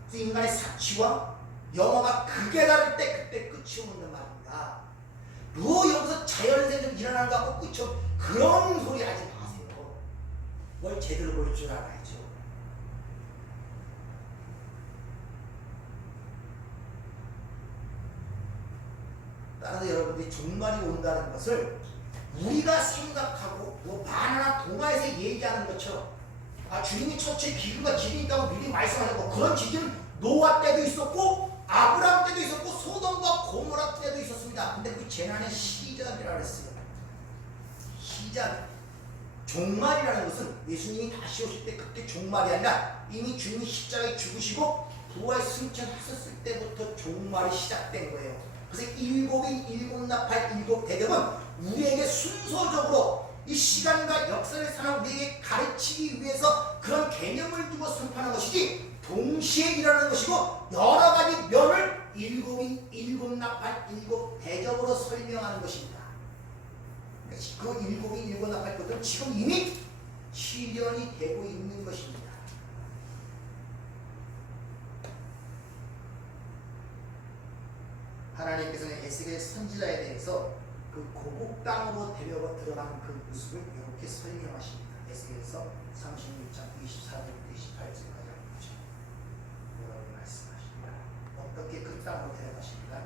그래서 인간의 사치와 영어가 극에 다를 때 그때 끝이 오는 말입니다. 뭐 여기서 자연생적 일어나는 거 하고 끝이 없 그런 소리 하지 마세요. 뭘 제대로 볼 줄 알아야죠. 따라서 여러분들이 종말이 온다는 것을 우리가 생각하고 뭐 만화나 동화에서 얘기하는 것처럼 주님이 첫째 기근과 지진이 있다고 미리 말씀하셨고 그런 지진은 노아 때도 있었고 아브라함 때도 있었고 소돔과 고모라 때도 있었습니다. 근데 그 재난의 시작이라 그랬어요. 시작. 종말이라는 것은 예수님이 다시 오실 때 그때 종말이 아니라 이미 주님이 십자가에 죽으시고 부활 승천하셨을 때부터 종말이 시작된 거예요. 그래서 일곱인 일곱 나팔 일곱 대접은 우리에게 순서적으로 이 시간과 역사를 사는 우리에게 가르치기 위해서 그런 개념을 두고 선포하는 것이지 동시에 일어나는 것이고 여러 가지 면을 일곱인 일곱 나팔 일곱 대접으로 설명하는 것입니다. 그 일곱인 일곱 나팔 것들은 지금 이미 실현이 되고 있는 것입니다. 하나님께서는 에스겔 선지자에 대해서 그 고국 땅으로 데려가 들어가는 그 모습을 이렇게 설명하십니다. 에스겔서 36장 24절부터 28절까지 보죠. 뭐라고 말씀하십니다. 어떻게 그 땅으로 데려가십니까?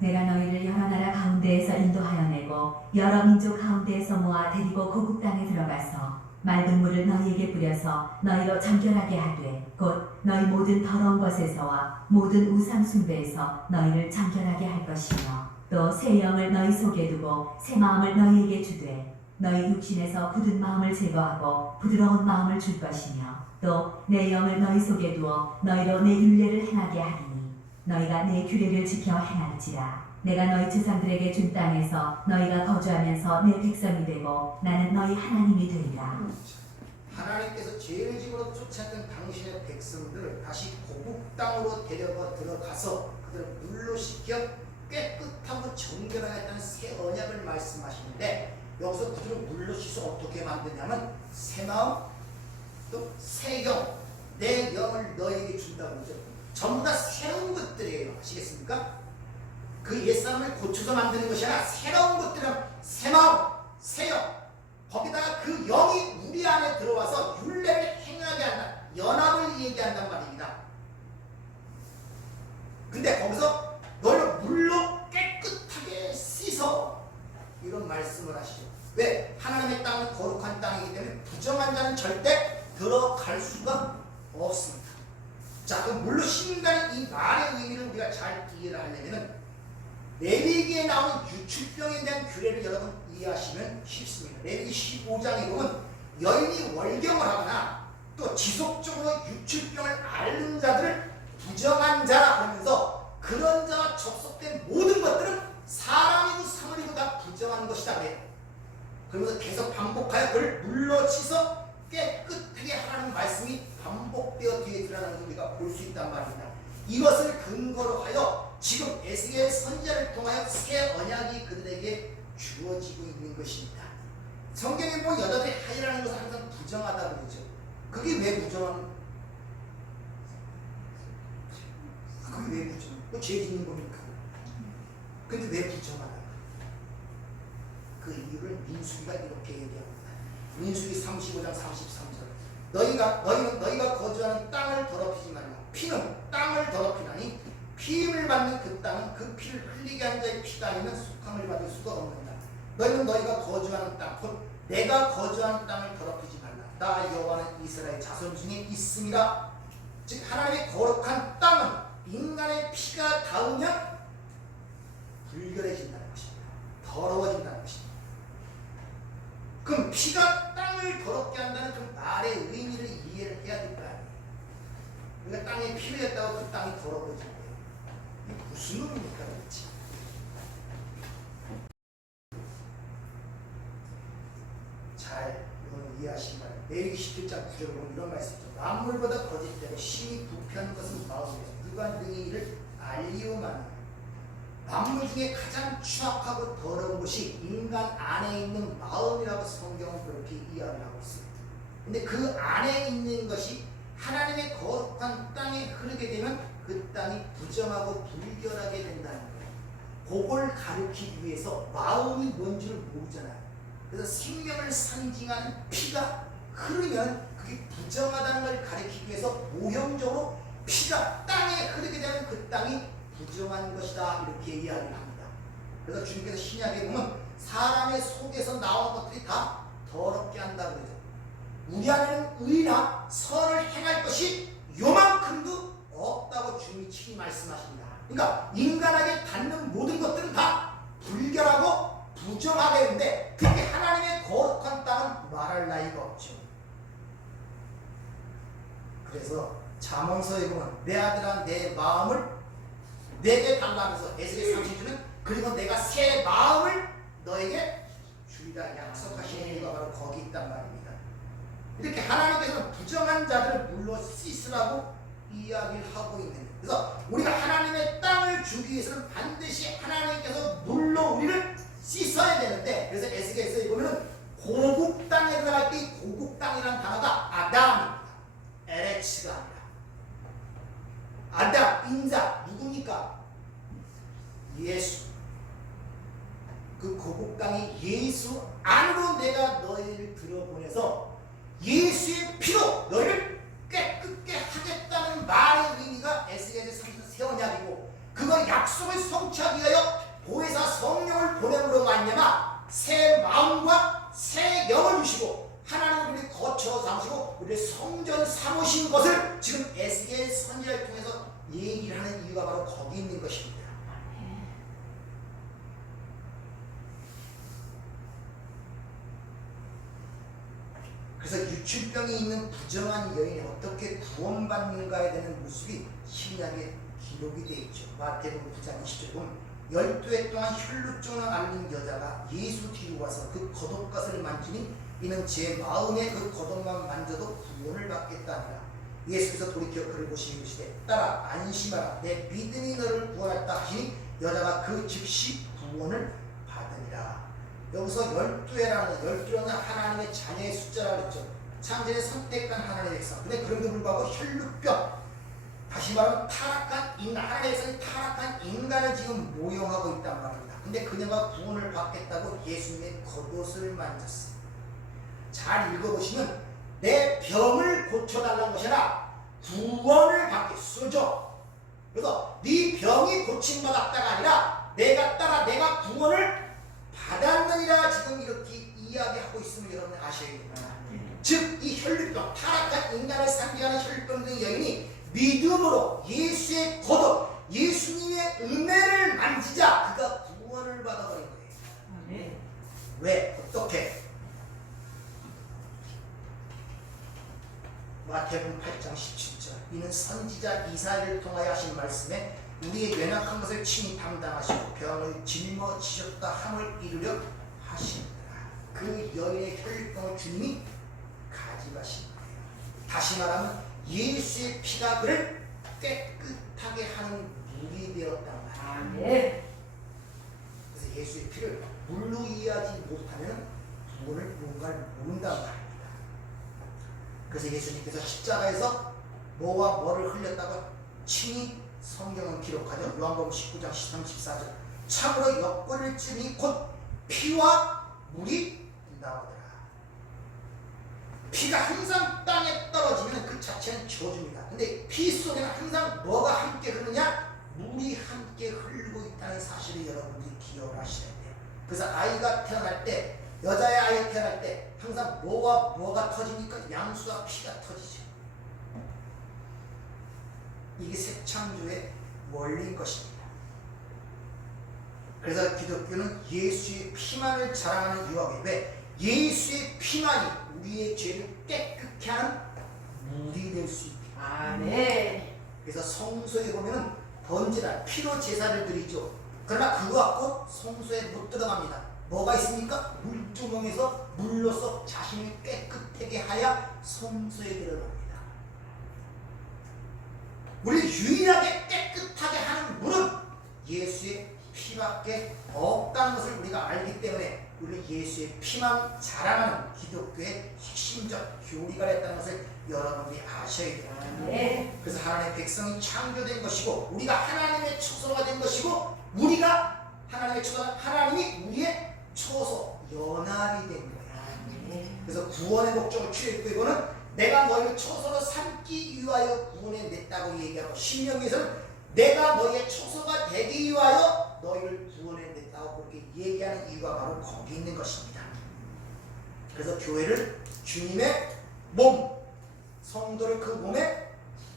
내가 너희를 여러 나라 가운데에서 인도하여 내고 여러 민족 가운데에서 모아 데리고 고국 땅에 들어가서 맑은 물을 너희에게 뿌려서 너희로 정결하게 하되 곧 너희 모든 더러운 것에서와 모든 우상 숭배에서 너희를 정결하게 할 것이며 또 새 영을 너희 속에 두고 새 마음을 너희에게 주되 너희 육신에서 굳은 마음을 제거하고 부드러운 마음을 줄 것이며 또 내 영을 너희 속에 두어 너희로 내 율례를 행하게 하리니 너희가 내 규례를 지켜 행할지라. 내가 너희 조상들에게 준 땅에서 너희가 거주하면서 내 백성이 되고 나는 너희 하나님이 되리라. 하나님께서 죄의식으로 쫓았던 당신의 백성들을 다시 고국 땅으로 데려가 들어가서 그들을 물로 씻겨 깨끗하고 정결하겠다는 새 언약을 말씀하시는데 여기서 그들을 물로 씻어 어떻게 만드냐면 새 마음 또 새 영, 내 영을 너에게 준다고 그러죠. 전부 다 새로운 것들이에요. 아시겠습니까? 그 옛사람을 고쳐서 만드는 것이 아니라 새로운 것들은 새 마음, 새 영, 거기다가 그 영이 우리 안에 들어와서 율례를 행하게 한다. 연합을 얘기한단 말입니다. 근데 거기서 너를 물로 깨끗하게 씻어 이런 말씀을 하시죠. 왜? 하나님의 땅은 거룩한 땅이기 때문에 부정한 자는 절대 들어갈 수가 없습니다. 자, 그럼 물로 씻는다는 이 말의 의미를 우리가 잘 이해를 하려면은 레위기에 나오는 유출병에 대한 규례를 여러분 이해하시면 쉽습니다. 레위기 15장에 보면 여인이 월경을 하거나 또 지속적으로 유출병을 앓는 자들을 부정한 자라 그러면서 그런 자와 접속된 모든 것들은 사람이고 사물이고 다 부정한 것이다 그래요. 그러면서 계속 반복하여 그를 물로 씻어 깨끗하게 하라는 말씀이 반복되어 뒤에 드러나는 것을 우리가 볼 수 있단 말입니다. 이것을 근거로 하여 지금 에스겔 선지자를 통하여 새 언약이 그들에게 주어지고 있는 것입니다. 성경에 보면 여자들이 하이라는 것은 항상 부정하다고 그러죠. 그게 왜 부정한? 그게 왜 부정? 또 죄 짓는 겁니까? 근데 왜 부정하다? 그 이유를 민수기가 이렇게 얘기합니다. 민수기 35장 33절. 너희가 거주하는 땅을 더럽히지 말라. 피는 땅을 더럽히나니 피임을 받는 그 땅은 그 피를 흘리게 한 자의 피가 아니면 속함을 받을 수가 없는다. 너희는 너희가 거주하는 땅, 곧 내가 거주하는 땅을 더럽히지 말라. 나 여호와는 이스라엘 자손 중에 있습니다. 즉 하나님의 거룩한 땅은 인간의 피가 닿으면 불결해진다는 것입니다. 더러워진다는 것입니다. 그럼 피가 땅을 더럽게 한다는 그 말의 의미를 이해를 해야 될 거 아니에요. 그러니까 땅에 피를 했다고 그 땅이 더러워진 거예요. 이게 무슨 의미입니까 도대체? 잘 이건 이해하시기 바랍니다. 레위기 17장 9절에 보면 이런 말씀이죠. 만물보다 거짓되고 심히 부패한 것은 마음이에요. 누가 능히 이를 알리오마는 만물 중에 가장 추악하고 더러운 것이 인간 안에 있는 마음이라고 성경은 그렇게 이야기를 하고 있습니다. 근데 그 안에 있는 것이 가르치기 위해서 마음이 뭔지를 모르잖아요. 그래서 생명을 상징하는 피가 흐르면 그게 부정하다는 걸 가르치기 위해서 모형적으로 피가 땅에 흐르게 되면 그 땅이 부정한 것이다 이렇게 이야기를 합니다. 그래서 주님께서 신약에 보면 사람의 속에서 나온 것들이 다 더럽게 한다고 그러죠. 우리 안에는 의나 선을 행할 것이 요만큼도 없다고 주님이 친히 말씀하십니다. 그러니까 인간에게 닿는 모든 것들은 다 불결하고 부정하게 되는데 특히 하나님의 거룩한 땅은 말할 나위가 없죠. 그래서 잠언서에 보면 내 아들아 내 마음을 내게 달라면서 에스겔 30주는 그리고 내가 새 마음을 너에게 주리라 약속하시는 이유가 바로 거기 있단 말입니다. 이렇게 하나님께서는 부정한 자들을 물러 씻으라고 이야기를 하고 있는 거예요. 그래서 우리가 하나님의 땅을 주기 위해서는 반드시 하나님께서 물러 우리를 씻어야 되는데 그래서 에스겔서에 보면은 고국 땅에 들어갈 때 이 고국 땅이라는 단어가 아담입니다. 에레츠가 아니라 아담, 인자 누굽니까? 예수. 그 고국 땅이 예수 안으로 내가 너희를 들어보내서 예수의 피로 너희를 깨끗게 하겠다는 말의 의미가 에스겔에서 새 언약이고 그거 약속을 성취하기 위하여 보혜사 성령을 보냄으로 말미암아 새 마음과 새 영을 주시고 하나님은 우리를 거처로 삼으시고 우리를 성전 삼으신 것을 지금 에스겔 선지자를 통해서 얘기를 하는 이유가 바로 거기 있는 것입니다. 그래서 유출병이 있는 부정한 여인이 어떻게 구원받는가에 대한 모습이 신약에 기록이 되어 있죠. 마태복음 9장 20절에 보면 12해 동안 혈루증을 앓는 여자가 예수 뒤로 와서 그 겉옷가슴을 만지니 이는 제 마음에 그 겉옷만 만져도 구원을 받겠다 하니라. 예수께서 돌이켜 그를 보시니 이르시되 딸아 안심하라 내 믿음이 너를 구원했다 하시니 여자가 그 즉시 구원을 받으니라. 여기서 12회라는 12는 하나님의 자녀의 숫자라고 했죠. 창세에 선택한 하나님의 백성. 근데 그럼에도 불구하고 혈루병, 다시 말하면 타락한 인간, 하나님의 백성이 타락한 인간을 지금 모형하고 있단 말입니다. 근데 그녀가 구원을 받겠다고 예수님의 겉옷을 만졌어요. 잘 읽어보시면 내 병을 고쳐달라는 것이 아니라 구원을 받겠소죠. 그래서 네 병이 고침받았다가 아니라 내가 따라 내가 구원을 받았느니라 지금 이렇게 이야기하고 있음을 여러분 아셔야 됩니다. 즉 이 혈루병, 타락한 인간을 상징하는 혈루병 여인이 믿음으로 예수의 겉옷, 예수님의 은혜를 만지자 그가 구원을 받아버린 거예요. 왜? 어떻게? 마태복음 8장 17절 이는 선지자 이사야를 통하여 하신 말씀에 우리의 연약한 것을 친히 담당하시고 병을 짊어지셨다 함을 이루려 하시니라. 그 여인의 혈루병을 주님이 가져가신 거예요. 다시 말하면 예수의 피가 그를 깨끗하게 하는 물이 되었단 말이에요. 그래서 예수의 피를 물로 이해하지 못하면 구원을 뭔가를 모른단 말입니다. 그래서 예수님께서 십자가에서 뭐와 뭐를 흘렸다고 친히 성경은 기록하죠. 요한복음 19장 13, 14절 참으로 옆구리를 찌르니 곧 피와 물이 나오더라. 피가 항상 땅에 떨어지면 그 자체는 저주입니다. 근데 피 속에는 항상 뭐가 함께 흐르냐? 물이 함께 흐르고 있다는 사실을 여러분들이 기억을 하셔야 돼요. 그래서 아이가 태어날 때, 여자의 아이가 태어날 때 항상 뭐와 뭐가 터지니까 양수와 피가 터지죠. 이게 새 창조의 원리인 것입니다. 그래서 기독교는 예수의 피만을 자랑하는 유학이에요. 왜? 예수의 피만이 우리의 죄를 깨끗게 하는 물이 될 수 있기 때문에. 그래서 성소에 보면은 번제단 피로 제사를 드리죠. 그러나 그거 갖고 성소에 못 들어갑니다. 뭐가 있습니까? 물두멍에서 물로써 자신을 깨끗하게 하여 성소에 들어갑니다. 우리 유일하게 깨끗하게 하는 물은 예수의 피밖에 없다는 것을 우리가 알기 때문에 우리 예수의 피만 자랑하는 기독교의 핵심적 교리가 됐다는 것을 여러분들이 아셔야 돼요. 그래서 하나님의 백성이 창조된 것이고 우리가 하나님의 초소가 된 것이고 우리가 하나님의 초소는 하나님이 우리의 초소, 연합이 된 거야. 그래서 구원의 목적을 취했고, 이거는 내가 너희를 초소로 삼기 위하여 구원해냈다고 얘기하고, 신명기에서는 내가 너희의 초소가 되기 위하여 너희를 구원해냈다고 그렇게 얘기하는 이유가 바로 거기 있는 것입니다. 그래서 교회를 주님의 몸, 성도를 그 몸의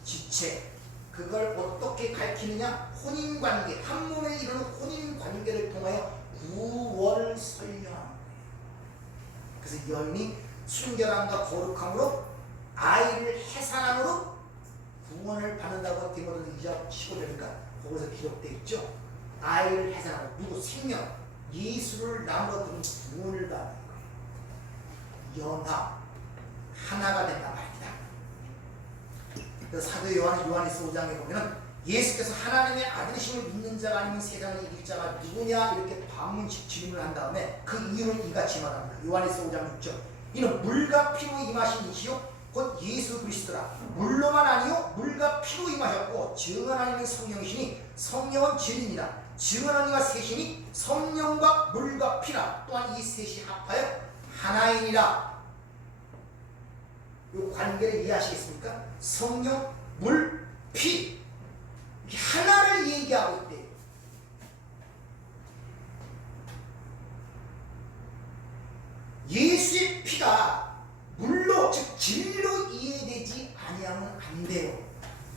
지체, 그걸 어떻게 가르치느냐? 혼인관계, 한 몸에 이루는 혼인관계를 통하여 구원을 설명하는 거예요. 그래서 여인이 순결함과 거룩함으로 아이를 해산함으로 구원을 받는다고 디모데후서 2장 15절이니까 거기서 기록되어 있죠. 아이를 해산함으로, 누구? 생명, 예수를 남으로 두는 구원을 받는 거예요. 연합, 하나가 된단 말입니다. 그래서 사도 요한일서 5장에 보면 예수께서 하나님의 아들이심을 믿는 자가 아니면 세상을 이길 자가 누구냐 이렇게 반문식 질문을 한 다음에 그 이유를 이같이 말합니다. 요한일서 5장 6절, 이는 물과 피로 임하신 이시요 곧 예수 그리스도라. 물로만 아니요 물과 피로 임하셨고 증언하는 성령이시니 성령은 진리니라. 증언하니가 셋이니 성령과 물과 피라. 또한 이 셋이 합하여 하나이니라. 이 관계를 이해하시겠습니까? 성령, 물, 피, 하나를 얘기하고 있대요. 예수의 피가 물로, 즉 진리로 이해되지 아니하면 안 돼요.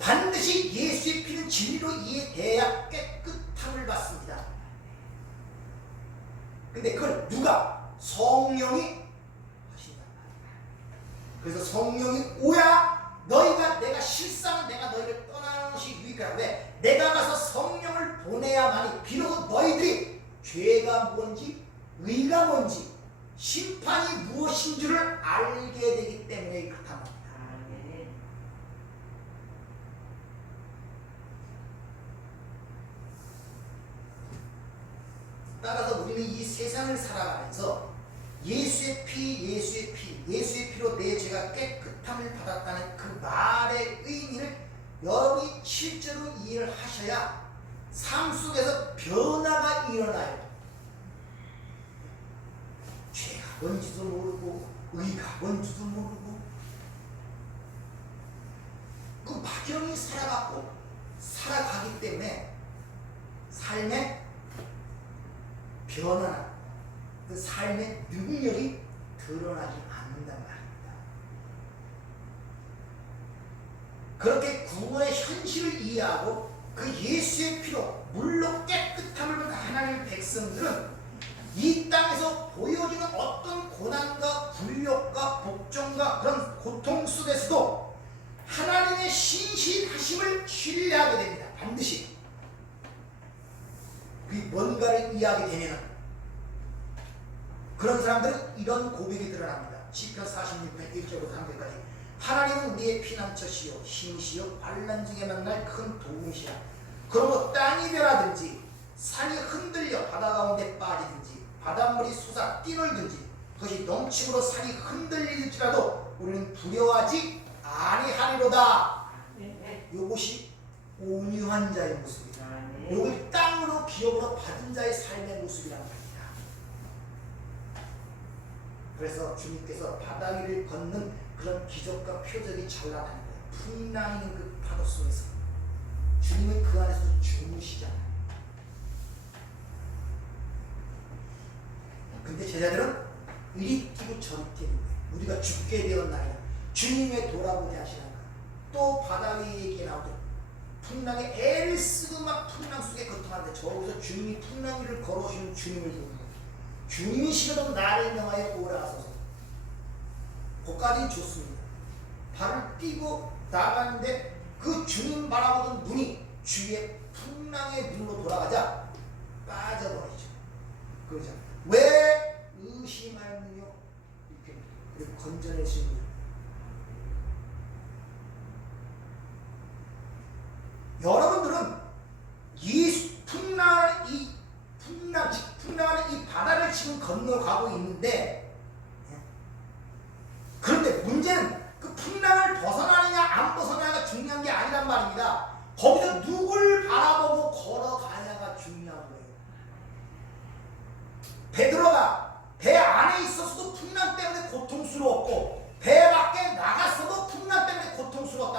반드시 예수의 피는 진리로 이해돼야 깨끗함을 받습니다. 근데 그걸 누가? 성령이 그래서 성령이 오야 너희가, 내가 실상은 내가 너희를 떠나는 것이 유익하다. 왜? 내가 가서 성령을 보내야만이 비로소 너희들이 죄가 뭔지, 의가 뭔지, 심판이 무엇인 줄을 알게 되기 때문에 그렇단 말입니다. 따라서 우리는 이 세상을 살아가면서 예수의 피, 예수의 피, 예수의 피로 내 죄가 깨끗함을 받았다는 그 말의 의미를 여러분이 실제로 이해를 하셔야 삶 속에서 변화가 일어나요. 죄가 뭔지도 모르고 의가 뭔지도 모르고 그 막연히 살아가기 때문에 삶의 변화나 그 삶의 능력이 드러나지 않는단 말입니다. 그렇게 구원의 현실을 이해하고 그 예수의 피로 물로 깨끗함을 받은 하나님의 백성들은 이 땅에서 보여주는 어떤 고난과 굴욕과 복종과 그런 고통 속에서도 하나님의 신실하심을 신뢰하게 됩니다. 반드시 그 뭔가를 이해하게 되면 그런 사람들은 이런 고백이 드러납니다. 시편 46편 1절부터 3절까지. 하나님은 우리의 피난처시요 힘이시요 환난 중에 만날 큰 도움이시라. 그러므로 땅이 변하든지 산이 흔들려 바다 가운데 빠지든지 바닷물이 솟아 뛰놀든지 그것이 넘침으로 산이 흔들릴지라도 우리는 두려워하지 아니하리로다. 이것이 온유한 자의 모습이다. 이걸 땅으로 기업으로 받은 자의 삶의 모습이란 말이에요. 그래서 주님께서 바다 위를 걷는 그런 기적과 표적이 잘 나타나는 거예요. 풍랑이 있는 그 파도 속에서 주님은 그 안에서 주무시잖아요. 근데 제자들은 이리 뛰고 저리 뛰는 거예요. 우리가 죽게 되었나이다. 주님의 돌아보지 하시는가. 또 바다 위에 얘기 나오죠. 풍랑에 애를 쓰고 막 풍랑 속에 고통하는데 저기서 주님이 풍랑 위를 걸어오시는 주님을 보는 거예요. 주님이 시켜도 나를 명하여 오라하소서. 거기까지는 좋습니다. 발을 띄고 나가는데 그 주님 바라보던 눈이 주위의 풍랑의 눈으로 돌아가자 빠져버리죠. 그러죠. 왜 의심하느냐? 이렇게 그리고 건져내시는 거예요. 여러분들은 이 풍랑하는 이 바다를 지금 건너가고 있는데, 그런데 문제는 그 풍랑을 벗어나느냐 안 벗어나느냐가 중요한 게 아니란 말입니다. 거기서 누굴 바라보고 걸어가냐가 중요한 거예요.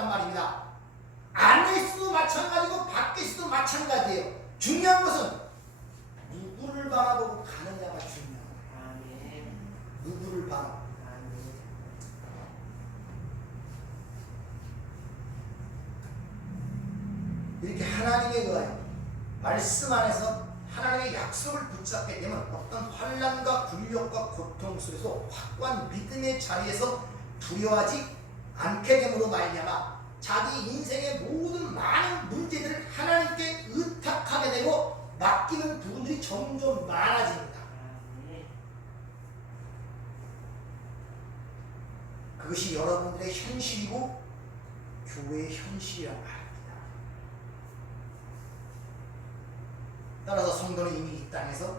있단 말입니다. 안에서도 마찬가지고 밖에서도 마찬가지예요. 중요한 것은 누구를 바라보고 가느냐가 중요합니다. 아멘. 누구를 바라보고. 아멘. 이렇게 하나님에 의하여 말씀 안에서 하나님의 약속을 붙잡게 되면 어떤 환난과 굴욕과 고통 속에서 확고한 믿음의 자리에서 두려워하지 않게 됨으로 말미암아 자기 인생의 모든 많은 문제들을 하나님께 의탁하게 되고 맡기는 부분들이 점점 많아집니다. 아멘. 그것이 여러분들의 현실이고 교회의 현실이라고 합니다. 따라서 성도는 이미 이 땅에서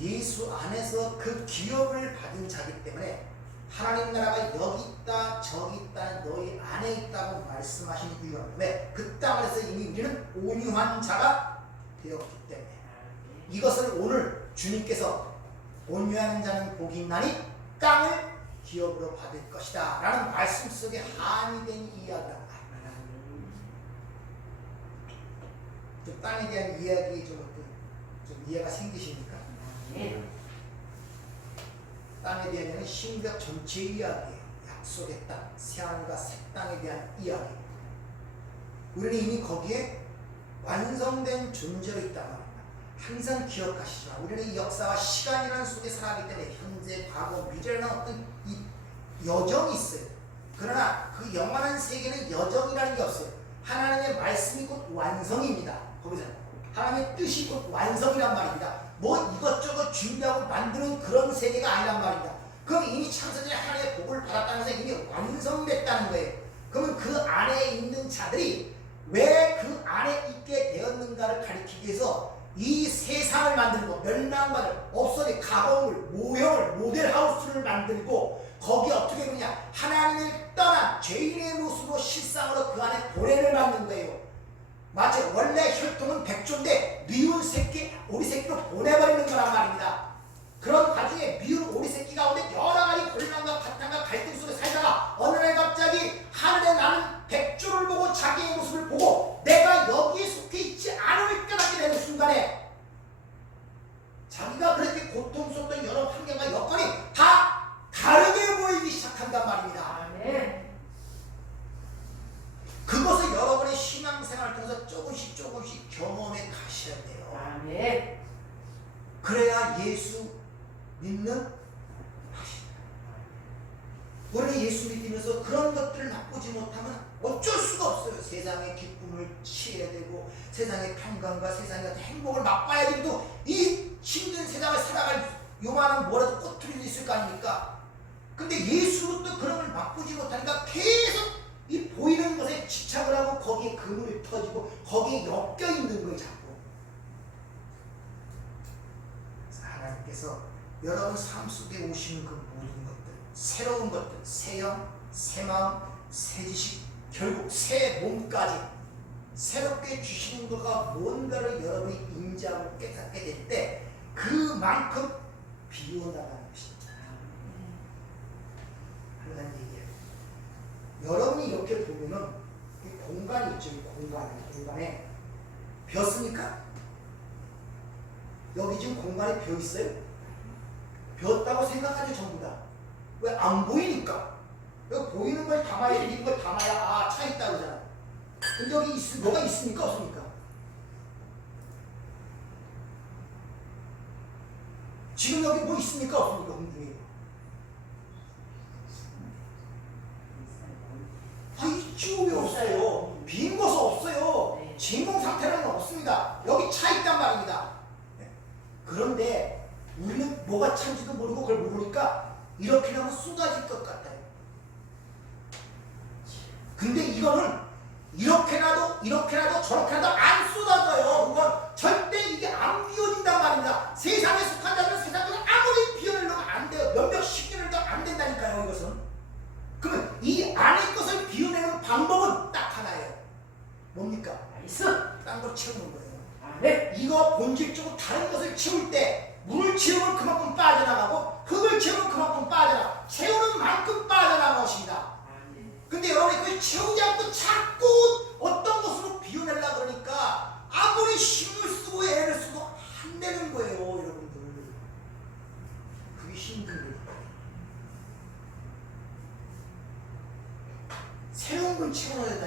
예수 안에서 그 기업을 받은 자기 때문에 하나님 나라가 여기 있다 저기 있다 너희 안에 있다고 말씀하신 이유가 왜? 그 땅에서 이미 우리는 온유한 자가 되었기 때문에 이것을 오늘 주님께서 온유한 자는 복이 있나니 땅을 기업으로 받을 것이다 라는 말씀 속에 함의된 이야기랍니다. 좀 땅에 대한 이야기 좀 이해가 생기십니까? 아멘. 땅에 대한 신구약 전체 이야기예요. 약속의 땅, 새하늘과 새 땅에 대한 이야기. 우리는 이미 거기에 완성된 존재로 있단 말입니다. 항상 기억하시지만 우리는 이 역사와 시간이라는 속에 살아가기 때문에 현재, 과거, 미래라는 어떤 이 여정이 있어요. 그러나 그 영원한 세계는 여정이라는 게 없어요. 하나님의 말씀이 곧 완성입니다. 거기서 하나님의 뜻이 곧 완성이란 말입니다. 뭐 이것저것 준비하고 만드는 그런 세계가 아니란 말입니다. 그럼 이미 창세전에 하나님의 복을 받았다는 것은 이미 완성됐다는 거예요. 그러면 그 안에 있는 자들이 왜 그 안에 있게 되었는가를 가리키기 위해서 이 세상을 만들고 멸망받을 없어진 가공을 모형을 모델하우스를 만들고 거기에 어떻게 그러냐 하나님을 떠난 죄인의 모습으로 실상으로 그 안에 보내를 만든 거예요. 마치 원래 혈통은 백조인데 미운 새끼, 오리 새끼로 보내버리는 거란 말입니다. 그런 과정에 미운 오리 새끼 가운데 여러 가지 곤란과 파탄과 갈등 속에 살다가 어느 날 갑자기 하늘에 나는 백조를 보고 자기의 모습을 보고 내가 여기에 속해 있지 않음을 깨닫게 되는 순간에 자기가 그렇게 고통스럽던 여러 환경과 여건이 다 다르게 보이기 시작한단 말입니다. 아멘. 그것을 여러분의 신앙생활을 통해서 조금씩 경험해 가셔야 돼요. 아멘. 그래야 예수 믿는 맛이다. 우리는 예수 믿으면서 그런 것들을 맛보지 못하면 어쩔 수가 없어요. 세상의 기쁨을 취해야 되고 세상의 평강과 세상의 행복을 맛봐야 되고 이 힘든 세상을 살아갈 요만한 뭐라도 꼬투리도 있을 거 아닙니까? 근데 예수로부터 그런 걸 맛보지 못하니까 계속 이 보이는 것에 집착을 하고 거기에 그물이 터지고 거기에 엮여 있는 거예요. 자꾸. 그래서 하나님께서 여러분 삶 속에 오시는 그 모든 것들 새로운 것들 새 영, 새 마음, 새 지식 결국 새 몸까지 새롭게 주시는 것과 뭔가를 여러분이 인지하고 깨닫게 될 때 그만큼 비워나가는 것입니다. 하나님 얘기해요. 여러분이 이렇게 보면은 이 공간이 있죠. 이 공간에 비었습니까? 여기 지금 공간에 비어 있어요? 비었다고 생각하죠. 전부 다. 왜 안 보이니까? 여기 보이는 걸 담아야 있는 걸 담아야 차 있다 그러잖아. 근데 여기 뭐가 있습니까? 없습니까? 지금 여기 뭐 있습니까? 없습니까? 공중에. 있죠. 왜 없어요? 빈 곳은 없어요. 진공 상태는 없습니다. 여기 차 있단 말입니다. 그런데 우리는 뭐가 찬지도 모르고 그걸 모르니까 이렇게 하면 쏟아질 것 같아요. 근데 이거는 이렇게 놔도 저렇게 놔도 안 쏟아져요. 그건 절대 이게 안 비워진단 말입니다. 세상에 속한 자는 세상에 아무리 비워내려고 안 돼요. 몇십 년을 더 안 된다니까요. 이것은. 그러면 이 안에 것을 비워내는 방법은 딱 하나예요. 뭡니까? 나이스. 딴 걸 채우는 거예요. 아멘. 이거 본질적으로 다른 것을 채울 때 물을 채우면 그만큼 빠져나가고 흙을 채우면 그만큼 빠져나가 채우는 만큼 빠져나가는 것입니다. 아멘. 근데 여러분이 그걸 채우지 않고 자꾸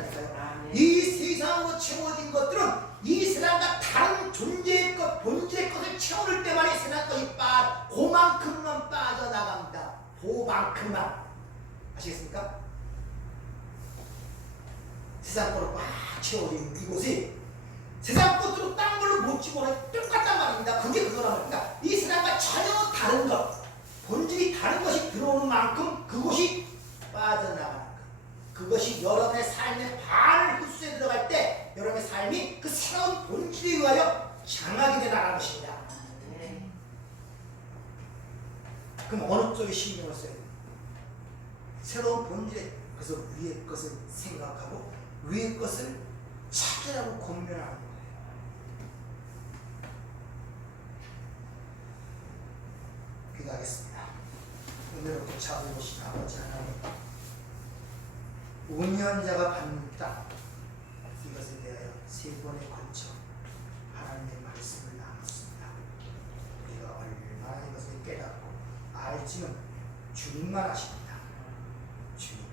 채워진다니까요. 아, 네. 이 세상으로 채워진 것들은 이 세상과 다른 존재의 것, 본질의 것을 채울 때만 이 세상 것이 그만큼만 빠져나갑니다. 그만큼만. 아시겠습니까? 세상 것으로 꽉 채워진 이곳이 세상 것으로 딴 걸로 못 집어넣어 똑같단 말입니다. 그게 그거란 말입니다. 이 세상과 전혀 다른 것, 본질이 다른 것이 들어오는 만큼 그것이 빠져나가는 것. 그것이 여러분의 삶의 반을 흡수해 들어갈 때 여러분의 삶이 그 새로운 본질에 의하여 장악이 돼 나가는 것입니다. 네. 그럼 어느 쪽에 신경을 써야 돼요? 새로운 본질에, 그래서 위의 것을 생각하고 위의 것을 찾으라고 권면하는 거예요. 기도하겠습니다. 은혜롭게 차오르신 아버지 하나님, 운연자가 받는 땅, 이것에 대하여 세 번에 걸쳐 하나님의 말씀을 나눴습니다. 우리가 얼마나 이것을 깨닫고 알지는 주님만 아십니다. 주님,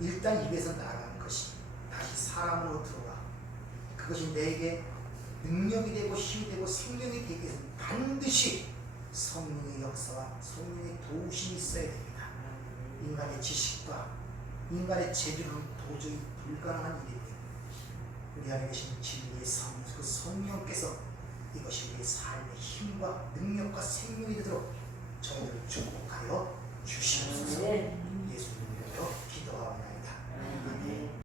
일단 입에서 나간 것이 다시 사람으로 들어와 그것이 내게 능력이 되고 힘이 되고 생명이 되기 위해서 반드시 성령의 역사와 성령의 도우심이 있어야 됩니다. 인간의 지식과 인간의 재주로는 도저히 불가능한 일입니다. 우리 안에 계신 진리의 그 성령께서 이것이 우리의 삶의 힘과 능력과 생명이 되도록 저희들을 축복하여 주시옵소서. 네.